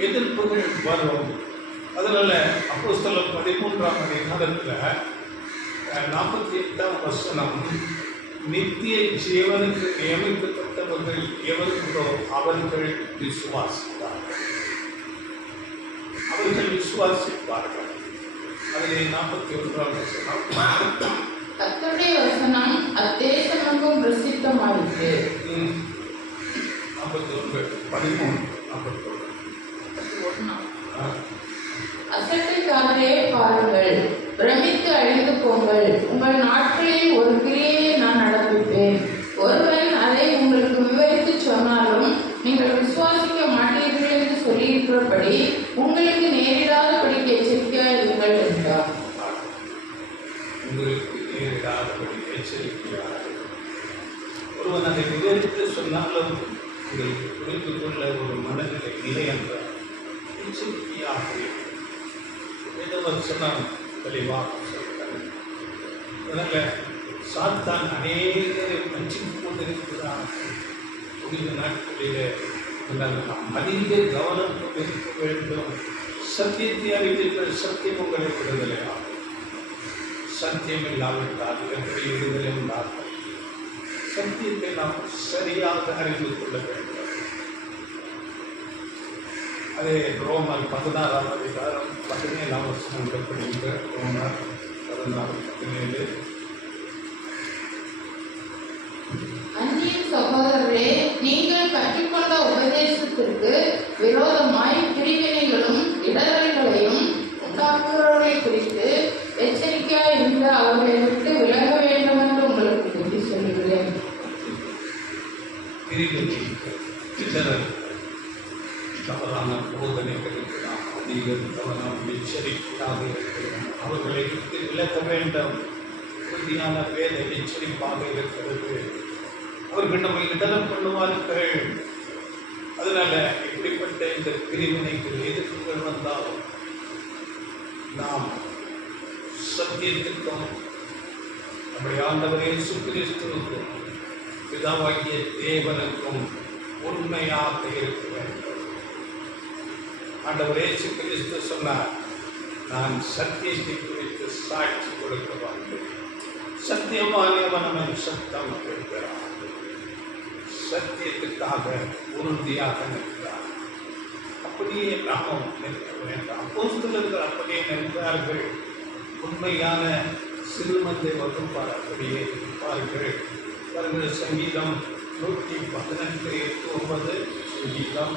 எதிர்ப்புகள் வரும். அதனால அப்போஸ்தலர் 13ஆம் அதிகாரத்தில் 48 நித்திய ஜீவனுக்கு நியமிக்கப்பட்டவர்கள் எவர்களோ அவர்கள் விசுவாசிப்பார்கள். அவர்கள் விசுவாசிப்பார்கள். அதிலே 41 கர்த்தருடைய வசனம் அத்தேசமெங்கும் பிரசித்தமாயிற்று. 41 13 41 எழுதியிருக்கிறபடி உங்களுக்கு நேரிடாதபடிக்கு எச்சரிக்கையாக இருங்கள் என்றார். உங்களுக்கு நேரிடாதபடி எச்சரிக்கையாக ஒருவன் அதை விவரித்து சொன்னாலும் உங்களுக்கு புரிந்து கொள்ள ஒரு மனநிலை இல்லை என்றார். எச்சரிக்கையாக வேதவசனம் தெளிவாக சொல்கிறார். அதனால் சாத்தான் அநேகரை வஞ்சித்துக் கொண்டிருக்கிறான். புதிய நாட்களிலே நாம் அதிக கவனம் கொண்டிருக்க வேண்டும். சத்தியத்தை அறிவிக்கிற சத்தியம் உங்களை விடுதலையாகும். சத்தியம் இல்லாவிட்டால் எப்படி விடுதலை உண்டாகும்? சத்தியத்தை நாம் சரியாக அறிந்து கொள்ள வேண்டும். அதே ரோமர் 16ஆம் அதிகாரம் 17ஆம் வசனம் படிங்க. ரோமர் 16:17. அன்பின் சகோதரரே, நீங்கள் கற்றுக்கொண்ட உபதேசத்திற்கு விரோதமாய் பிரிவினைகளும் இடர்களையும் உண்டாக்குகிறவர்களை குறித்து எச்சரிக்கையாய் இருந்து அவர்களை விட்டு விலக வேண்டும் என்று உங்களுக்கு புத்தி சொல்கிறேன். தவறான போதனைகளுக்கு நாம் அதிக கவனம் எச்சரிக்கையாக இருக்கிறோம். அவர்களை விட்டு விலக வேண்டும். உறுதியான வேத எச்சரிப்பாக இருக்கிறது. அவர்கள் நம்மை இடலம் பண்ணுவார்கள். அதனால இப்படிப்பட்ட இந்த பிரிவினைக்கு எதிர்ப்புகள் வந்தாலும் நாம் சத்தியத்திற்கும் நம்முடைய ஆண்டவர் இயேசு கிறிஸ்துவுக்கும் பிதாவாகிய தேவனுக்கும் உண்மையாக இருக்க வேண்டும். ஆண்டவர் இயேசு கிறிஸ்து சொன்னார், நான் சத்தியத்தை குறித்து சாட்சி கொடுக்க வந்தேன். சத்தியமானவன் சத்தம் கேட்கிறான். சத்தியத்துக்காக உறுதியாக நிற்கிறார். அப்படியே நாமும் நிற்க வேண்டாம். அப்போஸ்தலர்கள் அப்படியே நின்றார்கள். உண்மையான சிறுமந்தை வகுப்பார் அப்படியே இருப்பார்கள். அவர்கள் சங்கீதம் 118:8-9 சங்கீதம்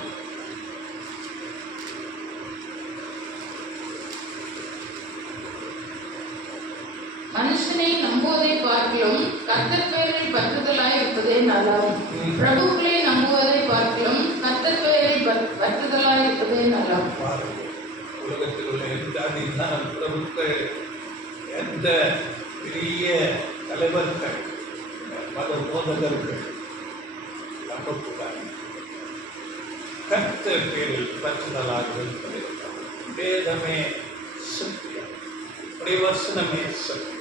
மனுஷனை நம்புவதை பார்க்கிலும் கர்த்தர் பெயரில் பற்றுதலாய் இருப்பதே நலம். பிரபுக்களை நம்புவதை பார்க்கிலும் கர்த்தர் பெயரில் பற்றுதலாய் இருப்பதே நலம். உலகத்தில் உள்ள எந்த அதிகார பிரபுக்கள், எந்த பெரிய தலைவர்கள், மத போதகர்கள் நம்பக்கூடாது. கர்த்தர் பேரில் பற்றுதலாக இருப்பது வேதமே சத்தியம், வசனமே சத்தியம்.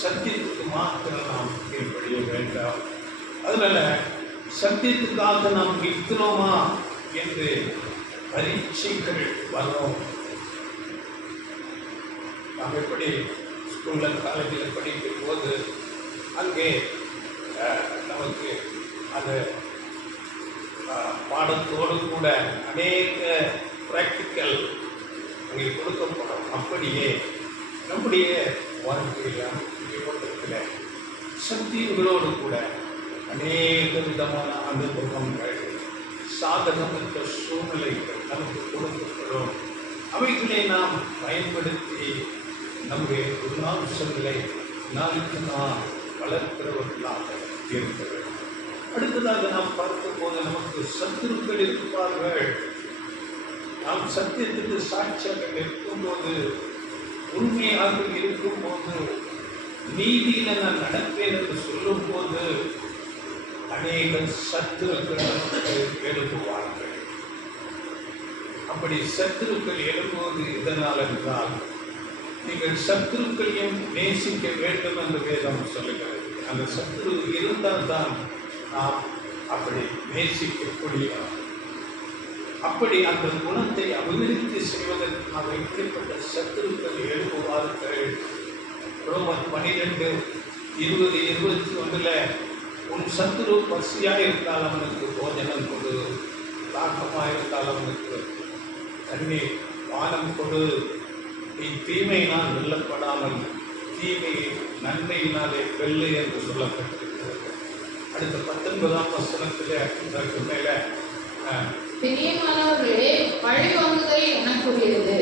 சத்தியத்துக்கு மாத்திரம் நாம் கீழ்ப்படிய வேண்டாம். அதனால சத்தியத்துக்காக நாம் நிற்கிறோமா என்று பரீட்சைகள் வரோம். நாம் எப்படி ஸ்கூலில் காலேஜில் படிக்கும் போது அங்கே நமக்கு அந்த பாடத்தோடு கூட அநேக ப்ராக்டிக்கல் அங்கே கொடுக்கப்படும். அப்படியே நம்முடைய வாழ்க்கையில் ஜீவனத்தில் சத்தியங்களோடு கூட அநேக விதமான அனுபவங்கள், சாதகமற்ற சூழ்நிலைகள் நமக்கு கொடுக்கப்படும். அவைகளை நாம் பயன்படுத்தி நம்முடைய குணாம்சங்களை நாளுக்கு நாம் வளர்க்கிறவர்களாக இருக்க வேண்டும். அடுத்ததாக நாம் பார்க்கும்போது நமக்கு சத்துருக்கள் இருப்பார்கள். நாம் சத்தியத்துக்கு சாட்சியாக இருக்கும்போது, உண்மையாக இருக்கும்போது, நீதியில நான் நடப்பேன் என்று சொல்லும் போது அநேக சத்துருக்கள் எழுப்புவார்கள். அப்படி சத்துருக்கள் எழுப்புவது எதனால் என்றால், நீங்கள் சத்துருக்களையும் நேசிக்க வேண்டும் என்று வேதம் சொல்லுகிறது. அந்த சத்துரு இருந்தால் தான் நாம் அப்படி நேசிக்கக்கூடிய, அப்படி அந்த குணத்தை அபிவிருத்தி செய்வதற்காக இப்படிப்பட்ட சத்துருக்கள் எழுப்புவார்கள். ரோமர் 12:20-21 உன் சத்துரு பசியாக இருந்தால் அவனுக்கு போஜனம் கொடு, தாக்கமாக இருந்தால் அவனுக்கு தண்ணீர் பானம் கொடு, நீ தீமையினால் வெல்லப்படாமல் தீமையை நன்மையினாலே வெல்லு என்று சொல்லப்பட்டிருக்கிறது. அடுத்த 19ஆம் வசனத்தில் இதற்கு மேலே, பிரியமானவர்களே, பழி வாங்குதல் எனக்குரியது,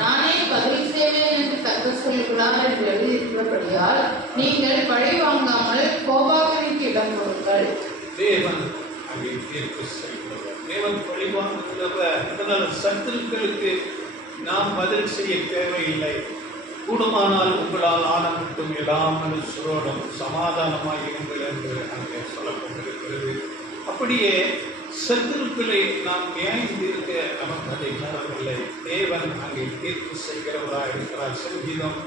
நானே பதில் செய்வேன் என்று கர்த்தர் சொல்லுகிறார் என்று எழுதியிருக்கிறபடியால் நீங்கள் பழி வாங்காமல் கோபாகனுக்கு இடம் கொடுங்கள். தேவன் அங்கே தீர்ப்பு செய்கிறவர். தேவன் பழிவாங்குகிறவர். அதனால் சத்துருக்களுக்கு நாம் பதில் செய்ய தேவையில்லை. கூடுமானால் உங்களால் ஆன மட்டும் எல்லா மனுஷரோடும் சமாதானமாக இருங்கள் என்று அங்கே சொல்லப்பட்டிருக்கிறது. அப்படியே சத்துருக்களை நாம் நியாயம் தீர்க்க நமக்கு அதிகாரம் இல்லை. தேவன் அங்கே தீர்ப்பு செய்கிறவராக இருக்கிறார். சங்கீதம்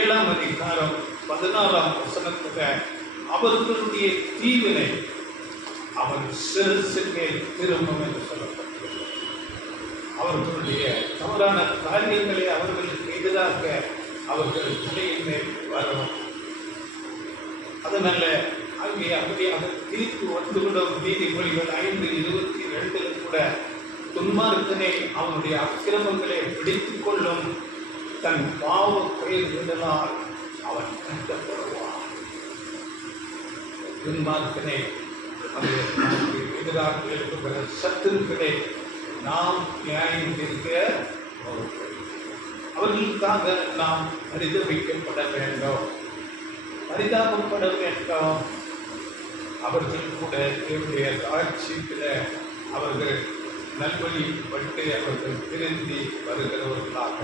7ஆம் அதிகாரம் 16ஆம் வசனத்தில் அவர்களுடைய தீவினை அவன் சிறுசின் மேல் திரும்பும் என்று சொல்லப்பட்டிருக்கிறது. அவர்களுடைய தவறான காரியங்களை அவர்களுக்கு எதிராக அவர்கள் தலையின் மேல் வரணும். அதனால அங்கே அப்படியாக தீர்ப்பு வந்துவிடும். நீதிமொழிகள் 5:22 கூட துன்மார்க்கனை அவனுடைய அக்கிரமங்களை பிடித்துக் கொள்ளும், தன் பாவ பயிர்களால் அவன் கண்டப்படுவான். துன்மார்க்கனை நமக்கு எதிராக இருக்கிற சத்துருக்களை நாம் நியாயம் தீர்க்க அவர்களுக்காக நாம் பரிதவிக்கப்பட வேண்டும், பரிதாபப்பட வேண்டும். அவர்கள் கூட தேவனுடைய ஆட்சியில் அவர்கள் நல்வழிப்பட்டு அவர்கள் திருந்தி வருகிறவர்களாக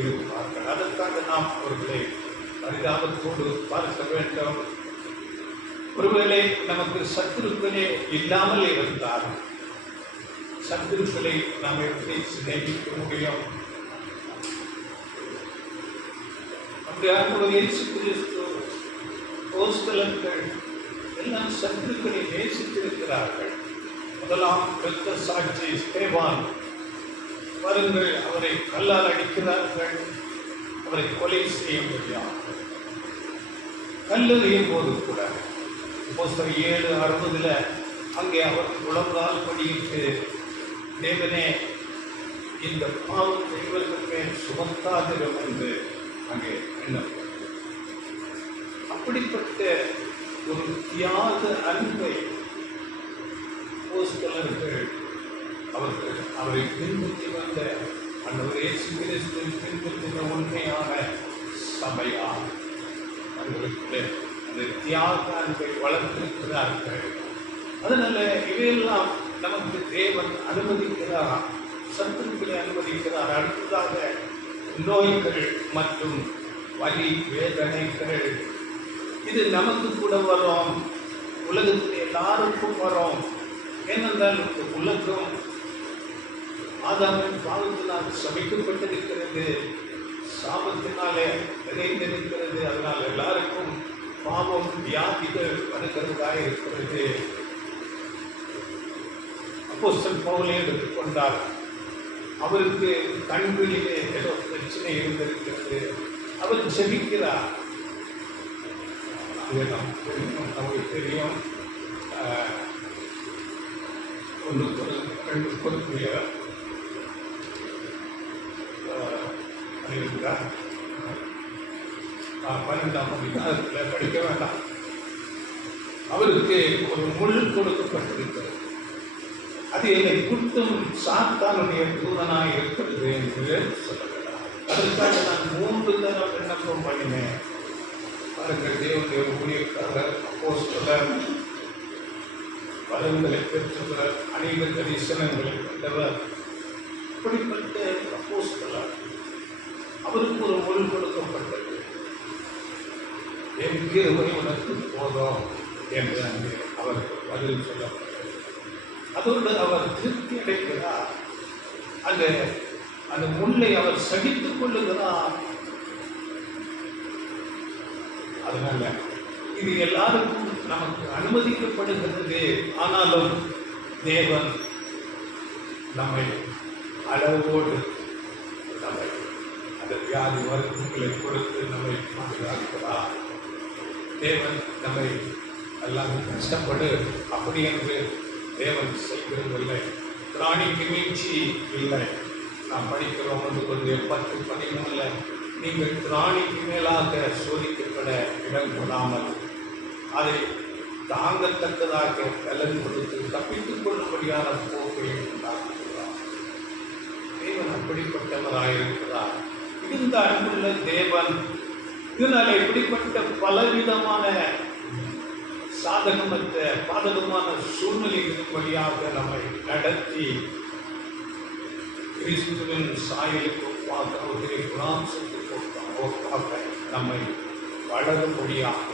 இருப்பார்கள். அதற்காக நாம் அவர்களை பரிதாபத்தோடு பார்க்க வேண்டும். ஒருவேளை நமக்கு சத்துருக்களே இல்லாமல் இருந்தால் சத்துருக்களை நாம் எப்படி சிநேகிக்க முடியும்? அப்படியாக இயேசு கிறிஸ்து அப்போஸ்தலர்கள் எல்லாம் சத்துருக்களை நேசித்திருக்கிறார்கள். முதலாம் இரத்த சாட்சி ஸ்தேவான் பாருங்கள், அவரை கல்லால் அடிக்கிறார்கள், அவரை கொலை செய்ய முடியாது. கல்லெறியும் போது கூட அப்போஸ்தலர் 7:60 அங்கே அவர் உலகால் படியிட்டு, தேவனே இந்த பாவத்தை இவர்கள் மேல் சுமத்தாதிரும் என்று அங்கே எண்ணப்பட்டது. அப்படிப்பட்ட ஒரு தியாக அன்பை அப்போஸ்தலர்கள் அவர்கள் அவரை பின்பற்றி வந்த ஆண்டவர் இயேசு கிறிஸ்துவை பின்பற்றின உண்மையான சபையார் அவர்களுக்கு அந்த தியாக அன்பை வளர்த்திருக்கிறார்கள். அதனால இவையெல்லாம் நமக்கு தேவன் அனுமதிக்கிறார், சத்துருக்களை அனுமதிக்கிறார். அடுத்ததாக நோய்கள் மற்றும் வலி வேதனைகள், இது நமக்கு கூட வரும், உலகத்தில் எல்லாருக்கும் வரும். ஏனென்றால் இந்த உலகம் ஆதாமின் பாவத்தினால் சபிக்கப்பட்டிருக்கிறது, சாபத்தினாலே நிறைந்திருக்கிறது. அதனால் எல்லாருக்கும் பாவம் வியாதிகள் வருகிறதாக இருக்கிறது. அப்போஸ்தலன் பவுலை எடுத்துக்கொண்டார், அவருக்கு கண்களிலே ஏதோ பிரச்சனை இருந்திருக்கிறது. அவர் ஜெபிக்கிறார். நமக்கு தெரியும், 12ஆம் அதிகாரத்தில் படிக்க வேண்டாம். அவருக்கு ஒரு முள் கொடுக்கப்பட்டிருக்கிறது. அது என்னை குட்டும் சாத்தானுடைய தூதனாய் இருக்கிறது என்று சொல்லப்பட்டார். அதற்காக நான் 3 தடவை விண்ணப்பம் பண்ணினேன். பாருங்கள், தேவனுடைய ஊழியக்காரர் அப்போஸ்தலர், வரங்களை பெற்றவர், அநேக தரிசனங்களை பெற்றவர், இப்படிப்பட்ட அப்போஸ்தலர், அவருக்கு ஒரு முள் கொடுக்கப்பட்டது. என் கிருபை உனக்கு போதும் என்று அங்கே அவர் பதில் சொல்லப்பட்டது. அதோடு அவர் திருப்தி அடைக்கிறார். அந்த முல்லை அவர் சகித்துக் கொள்ளுகிறார். அதனால இது எல்லாருக்கும் நமக்கு அனுமதிக்கப்படுகிறது. ஆனாலும் தேவன் நம்மை அளவோடு நம்மை அந்த வியாதி மருத்துவங்களை கொடுத்து நம்மை பாதுகாக்கிறார். தேவன் நம்மை எல்லாம் கஷ்டப்படு அப்படி என்று தேவன் செய்கிறதில்லை. பிராணிக்கு மீட்சி இல்லை. நாம் படிக்கிறோம் 1 நீங்கள் பிராணிக்கு மேலாக சோதிக்கப்பட இடம் கொள்ளாமல் அதை தாங்கத்தக்கதாக பலன் கொடுத்து தப்பித்துக் கொள்ளும்படியான போக்கை உண்டாக்குகிறார். தேவன் அப்படிப்பட்டவராயிருக்கிறார். இந்த அன்புள்ள தேவன் இதனால் இப்படிப்பட்ட பலவிதமான சாதகமற்ற பாதகமான சூழ்நிலைகளின் வழியாக நம்மை நடத்தி கிறிஸ்துவின் சாயலுக்கு ஒப்பாக அவருடைய குணாம்சத்துக்கு ஒப்பாக நம்மை வளரும்படியாக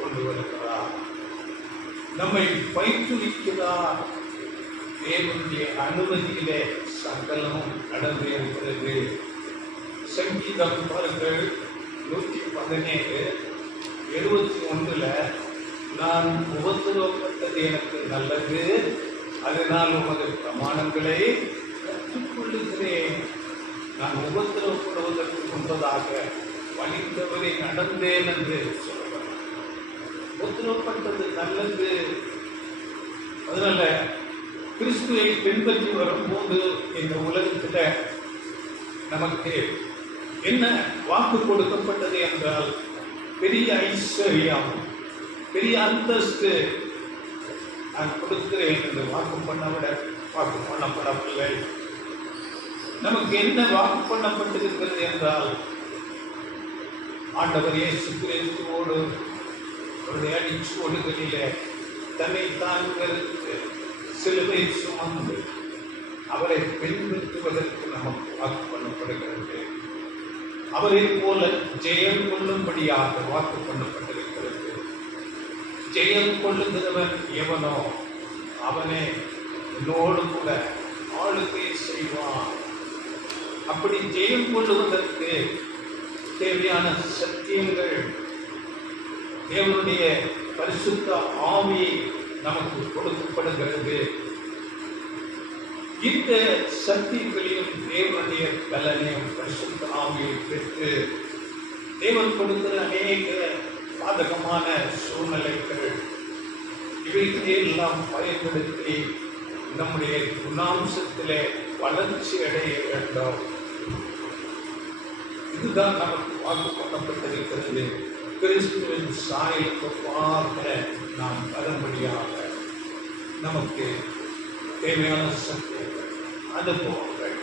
கொண்டு வருகிறார், நம்மை பயிற்றுவிக்கிறார். தேவனுடைய அனுமதியிலே சகலமும் நடந்து இருக்கிறது. சங்கீதம் பாருங்கள் 117:71 நான் உபத்திரவப்பட்டது எனக்கு நல்லது, அதனால் உமது பிரமாணங்களை கற்றுக்கொள்ளுகிறேன். நான் உபத்திரவப்படுவதற்கு முன்பதாக வலித்தவரை நடந்தேன் என்று சொல்லுவேன். உபத்திரவப்பட்டது நல்லது. அதனால கிறிஸ்துவை பின்பற்றி வரும்போது இந்த உலகத்தில் நமக்கு என்ன வாக்கு கொடுக்கப்பட்டது என்றால் பெரிய ஐஸ்வர்யம், பெரிய அந்தஸ்து நான் கொடுக்கிறேன் என்று வாக்கு பண்ணப்படவில்லை. நமக்கு என்ன வாக்கு பண்ணப்பட்டிருக்கிறது என்றால் ஆண்டவர் இயேசு கிறிஸ்துவோடு அவருடைய அடிச்சுவடுகளிலே தன்னை தாங்களுக்கு சிலுவை சுமந்து அவரை பின்பற்றுவதற்கு நமக்கு வாக்கு பண்ணப்படுகிறது. அவரை போல ஜெயம் கொள்ளும்படியாக வாக்கு பண்ணப்பட்டிருக்கிறது. ஜெயம் கொள்ளுகிறவன் எவனோ அவனே என்னோடு கூட ஆளுகை செய்வான். அப்படி ஜெயம் கொள்ளுவதற்கு தேவையான சத்தியங்கள் தேவனுடைய பரிசுத்த ஆவி நமக்கு கொடுக்கப்படுகிறது. இந்த சக்திகளையும் தேவனுடைய பலனையும் பரிசுத்த ஆவியை பெற்று தேவன் கொடுக்கிற அநேக பாதகமான சூழ்நிலைகள் இவைகளையெல்லாம் பயன்படுத்தி நம்முடைய குணாம்சத்திலே வளர்ச்சி அடைய வேண்டும். இதுதான் நமக்கு வாக்கு பண்ணப்பட்டிருக்கிறது. கிறிஸ்துவின் சாயலுக்கு பார்க்க நாம் வரும்படியாக நமக்கு தேவையான சக்திகள், அனுபவங்கள்,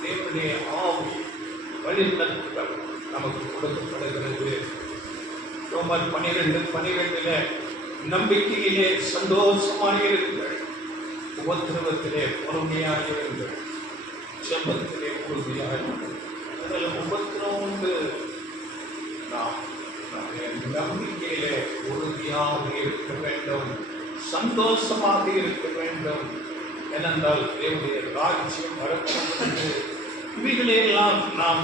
தேவனுடைய ஆவி வழிநடத்துதல் நமக்கு கொடுக்கப்படுகிறது. ரோமர் 12:12 நம்பிக்கையிலே சந்தோஷமாயிருங்கள், உபத்திரவத்திலே பொறுமையாயிருங்கள், ஜெபத்திலே உறுதியாயிருங்கள். அதில் உபத்திரவம் உண்டு. நாம் நம்பிக்கையிலே உறுதியாக இருக்க வேண்டும், சந்தோஷமாக இருக்க வேண்டும். ஏனென்றால் தேவனுடைய ராஜ்யம் வரப்போகிறது. இவைகளெல்லாம் நாம்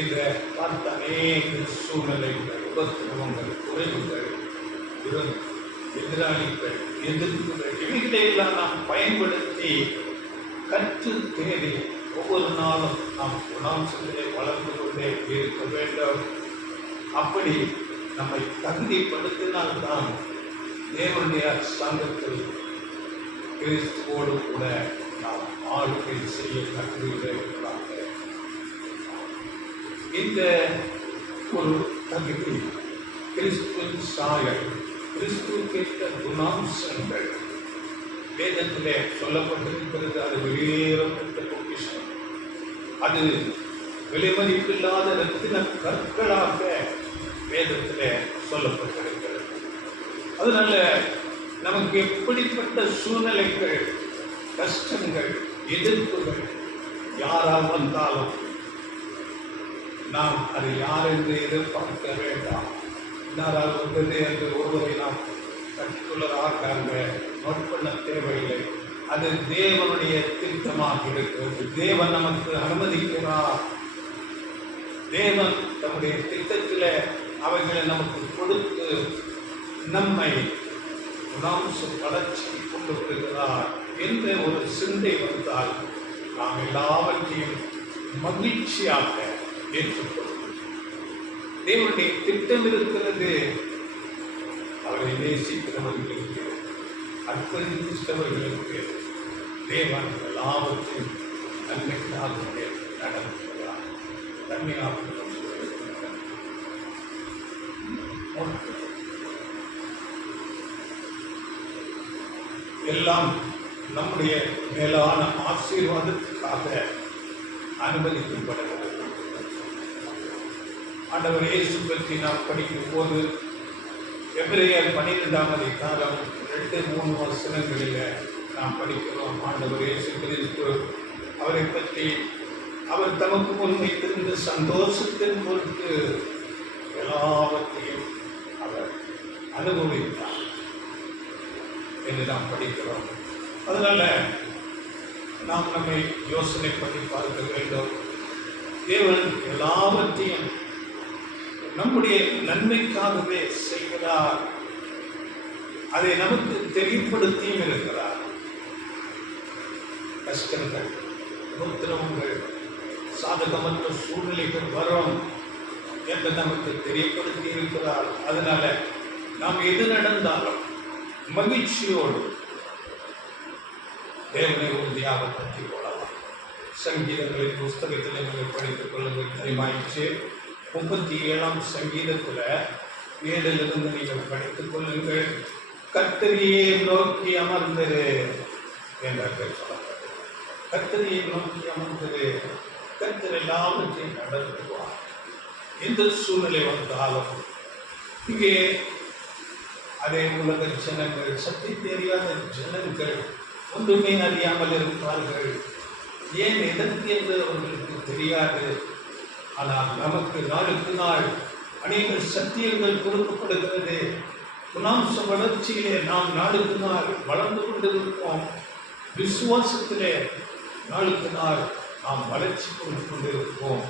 இந்த பார்த்த அநேக சூழ்நிலைகள், உபத்திரவங்கள், குறைவுகள், எதிராளிகள், எதிர்ப்புகள், இவைகளையெல்லாம் நாம் பயன்படுத்தி கற்று தேடி ஒவ்வொரு நாளும் நாம் குணாம்சத்திலே வளர்ந்து கொண்டே இருக்க வேண்டும். அப்படி நம்மை தகுதிப்படுத்தினால்தான் தேவனுடைய சங்கத்தில் கிறிஸ்துவோடு கூட நாம் ஆளுகை செய்ய கற்றுகிறாங்க. இந்த ஒரு தகுதி கிறிஸ்துவின் சாயல், கிறிஸ்துவுக்கேற்ற குணாம்சங்கள் வேதத்திலே சொல்லப்பட்டிருக்கிறது. அது வெளியேறப்பட்ட பொக்கிஷம். அது விலைமதிப்பில்லாத ரத்தின கற்களாக வேதத்திலே சொல்லப்பட்டிருக்கிறது. அதனால நமக்கு எப்படிப்பட்ட சூழ்நிலைகள், கஷ்டங்கள், எதிர்ப்புகள் யாரால் வந்தாலும் நாம் அது யார் என்று எதிர்பார்க்க வேண்டாம். யாரால் வந்தது என்று ஒருவரை நாம் கற்றுள்ளதாக நோட் பண்ண தேவையில்லை. அது தேவனுடைய திட்டமாக இருக்கிறது. தேவன் நமக்கு அனுமதிக்கிறார். தேவன் தம்முடைய திட்டத்தில் அவைகளை நமக்கு கொடுத்து நம்மை குணாம்ச வளர்ச்சி கொண்டு வருகிறார் என்ற ஒரு சிந்தை வந்தால் நாம் எல்லாவற்றையும் மகிழ்ச்சியாக ஏற்றுக்கொள்வோம். தேவனுடைய திட்டம் இருக்கிறது. அவரை நேசிக்கிறவர்களுக்கு, அர்ப்பணித்தவர்களுக்கு தேவன் எல்லாவற்றையும் நன்மைக்காக நடத்துகிறார். நன்மையாக எல்லாம் நம்முடைய மேலான ஆசீர்வாதத்துக்காக அனுமதிக்கப்படுகிறது. ஆண்டவர் இயேசு பற்றி நாம் படிக்கும் போது எபிரேயர் 12ஆம் அதிகாரம் 2-3 வசனங்களில் நாம் படிக்கிறோம். ஆண்டவர் இயேசு கிறிஸ்து அவரை பற்றி அவர் தமக்கு முன் வைத்திருந்த சந்தோஷத்தின் பொருட்டு எல்லாவற்றையும் அவர் அனுபவித்தார் என்று நாம் படிக்கிறோம். அதனால நாம் நம்மை யோசனை பண்ணி பார்க்க வேண்டும். தேவன் எல்லாவற்றையும் நம்முடைய நன்மைக்காகவே செய்கிறார். அதை நமக்கு தெரியப்படுத்தியும் இருக்கிறார். கஷ்டங்கள், உபத்திரவங்கள், சாதகமற்ற சூழ்நிலைகள் வரும் என்று நமக்கு தெரியப்படுத்தி இருக்கிறார். அதனால நாம் எது நடந்தாலும் மகிழ்ச்சியோடு தேவனை உறுதியாக பற்றி கொள்ளலாம். சங்கீதங்களின் புஸ்தகத்தில் நீங்கள் படித்துக் கொள்ளுங்கள். தெரியுமாயிடுச்சு. 37ஆம் சங்கீதத்தில் 7 நீங்கள் படித்துக் கொள்ளுங்கள். கர்த்தரையே நோக்கி அமர்ந்தது என்று சொல்லப்பட்டது. கர்த்தரையே நோக்கி அமர்ந்தது. கர்த்தர் எல்லாவற்றையும் நடத்துவார். எந்த சூழ்நிலை வந்தாலும் இங்கே அதே உலக ஜனங்கள், சக்தி தெரியாத ஜனங்கள் ஒன்றுமே அறியாமல் இருப்பார்கள். ஏன் எதற்கு என்று அவர்களுக்கு தெரியாது. ஆனால் நமக்கு நாளுக்கு நாள் அநேக சத்தியங்கள் கொடுக்கப்படுகிறது. குணாம்ச வளர்ச்சியிலே நாம் நாளுக்கு நாள் வளர்ந்து கொண்டிருப்போம். விசுவாசத்திலே நாளுக்கு நாள் நாம் வளர்ச்சி கொண்டிருப்போம்.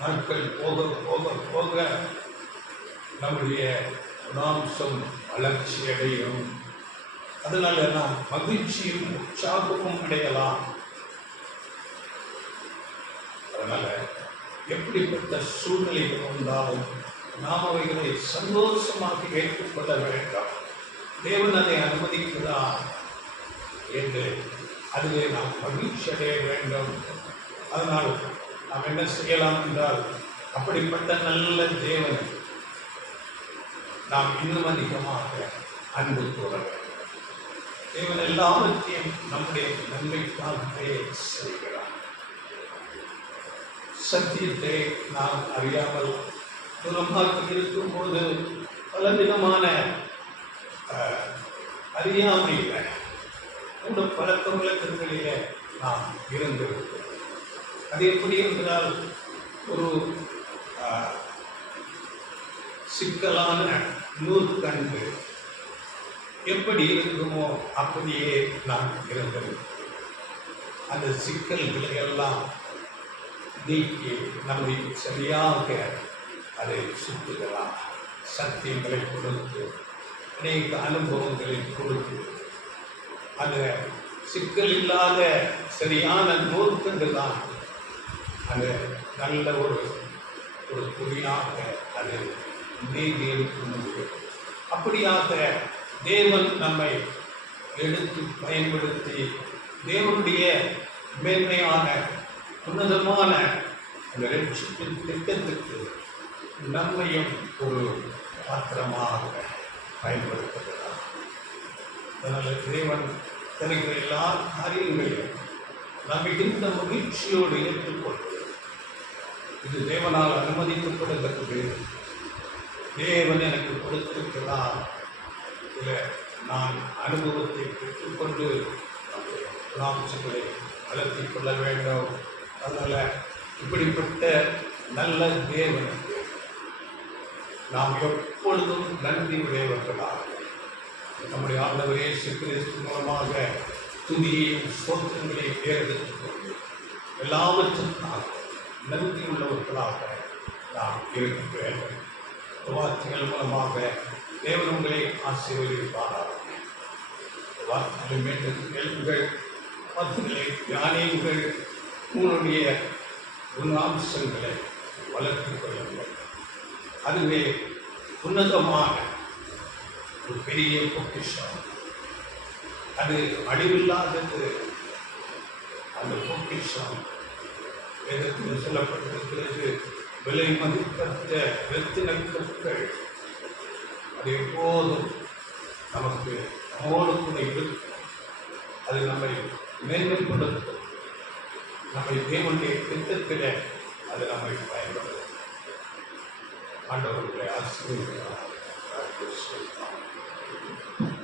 நாட்கள் போக போக போக நம்முடைய குணாம்சம் வளர்ச்சி அடையும். அதனால நாம் மகிழ்ச்சியும் உற்சாகமும் அடையலாம். அதனால எப்படிப்பட்ட சூழ்நிலைகள் வந்தாலும் நாம் அவைகளை சந்தோஷமாக ஏற்றுக்கொள்ள வேண்டும். தேவன் அதை அனுமதிக்கிறார் என்று அதிலே நாம் மகிழ்ச்சி அடைய வேண்டும். அதனால் நாம் என்ன செய்யலாம் என்றால், அப்படிப்பட்ட நல்ல தேவன் நாம் இன்னும் அதிகமாக அன்பு கூற வேண்டும். தேவன் எல்லாவற்றையும் நம்முடைய நன்மைக்காகவே செய்கிறார். சத்தியத்தை நாம் அறியாமல் தூரமாக இருக்கும்போது பலவிதமான அறியாமையில் கூட பழக்க வழக்கங்களிலே நாம் இருந்திருக்கிறோம். அது எப்படி என்றால், ஒரு சிக்கலான நூற்கண்டு எப்படி இருக்குமோ அப்படியே நாம் இருந்தது. அந்த சிக்கல்களை எல்லாம் நீக்கி நம்மை சரியாக அதை சுற்றுகலாம். சத்தியங்களை கொடுத்து, அநேக அனுபவங்களை கொடுத்து, அந்த சிக்கல் இல்லாத சரியான நூற்கண்டு தான் அந்த நல்ல ஒரு துணியாக அது நீதி எடுக்க முடியும். அப்படியாக தேவன் நம்மை எடுத்து பயன்படுத்தி தேவனுடைய மேன்மையான உன்னதமான அந்த ரட்சிப்பின் திட்டத்துக்கு நம்மையும் ஒரு பாத்திரமாக பயன்படுத்துகிறார். அதனால் தேவன் தருகிற எல்லா காரியங்களையும் நாம் மிகுந்த மகிழ்ச்சியோடு ஏற்றுக்கொண்டு, இது தேவனால் அனுமதிக்கப்படுகிறது, தேவன் எனக்கு கொடுத்திருக்கிறார், இதில் நான் அனுபவத்தை பெற்றுக்கொண்டு குணாம்சங்களை வளர்த்திக் கொள்ள வேண்டும். அதனால் இப்படிப்பட்ட நல்ல தேவனுக்கு நாம் எப்பொழுதும் நன்றி உடையவர்களாக நம்முடைய ஆண்டவர் இயேசு கிறிஸ்து மூலமாக துதியையும் ஸ்தோத்திரங்களையும் ஏறெடுத்துக் கொண்டு எல்லாவற்றுக்காக நன்றி உள்ளவர்களாக நாம் இருக்க வேண்டும். வார்த்தைகள் மூலமாக தேவன் உங்களை ஆசீர்வதிப்பார்கள். வார்த்தைகளை மீண்டும் கேளுங்கள், வார்த்தைகளை தியானியுங்கள், உங்களுடைய குணாம்சங்களை வளர்த்துக் கொள்ளுங்கள். அதுவே உன்னதமான ஒரு பெரிய பொக்கிஷம். அது அழிவில்லாதது. அந்த பொக்கிஷம் வேதத்தில் சொல்லப்பட்டிருக்கிறது. விலை மதிப்பற்ற ரத்தின கற்கள் அது எப்போதும் நமக்கு நம்மோடு கூட இருக்கும். அது நம்மை மேன்மைப்படுத்தும். நம்மை தேவனுடைய திட்டத்தில் அது நம்மை பயன்படுத்தும். ஆண்டவர்களை ஆசீர்வதிக்கிறார். ஸ்தோத்திரம்.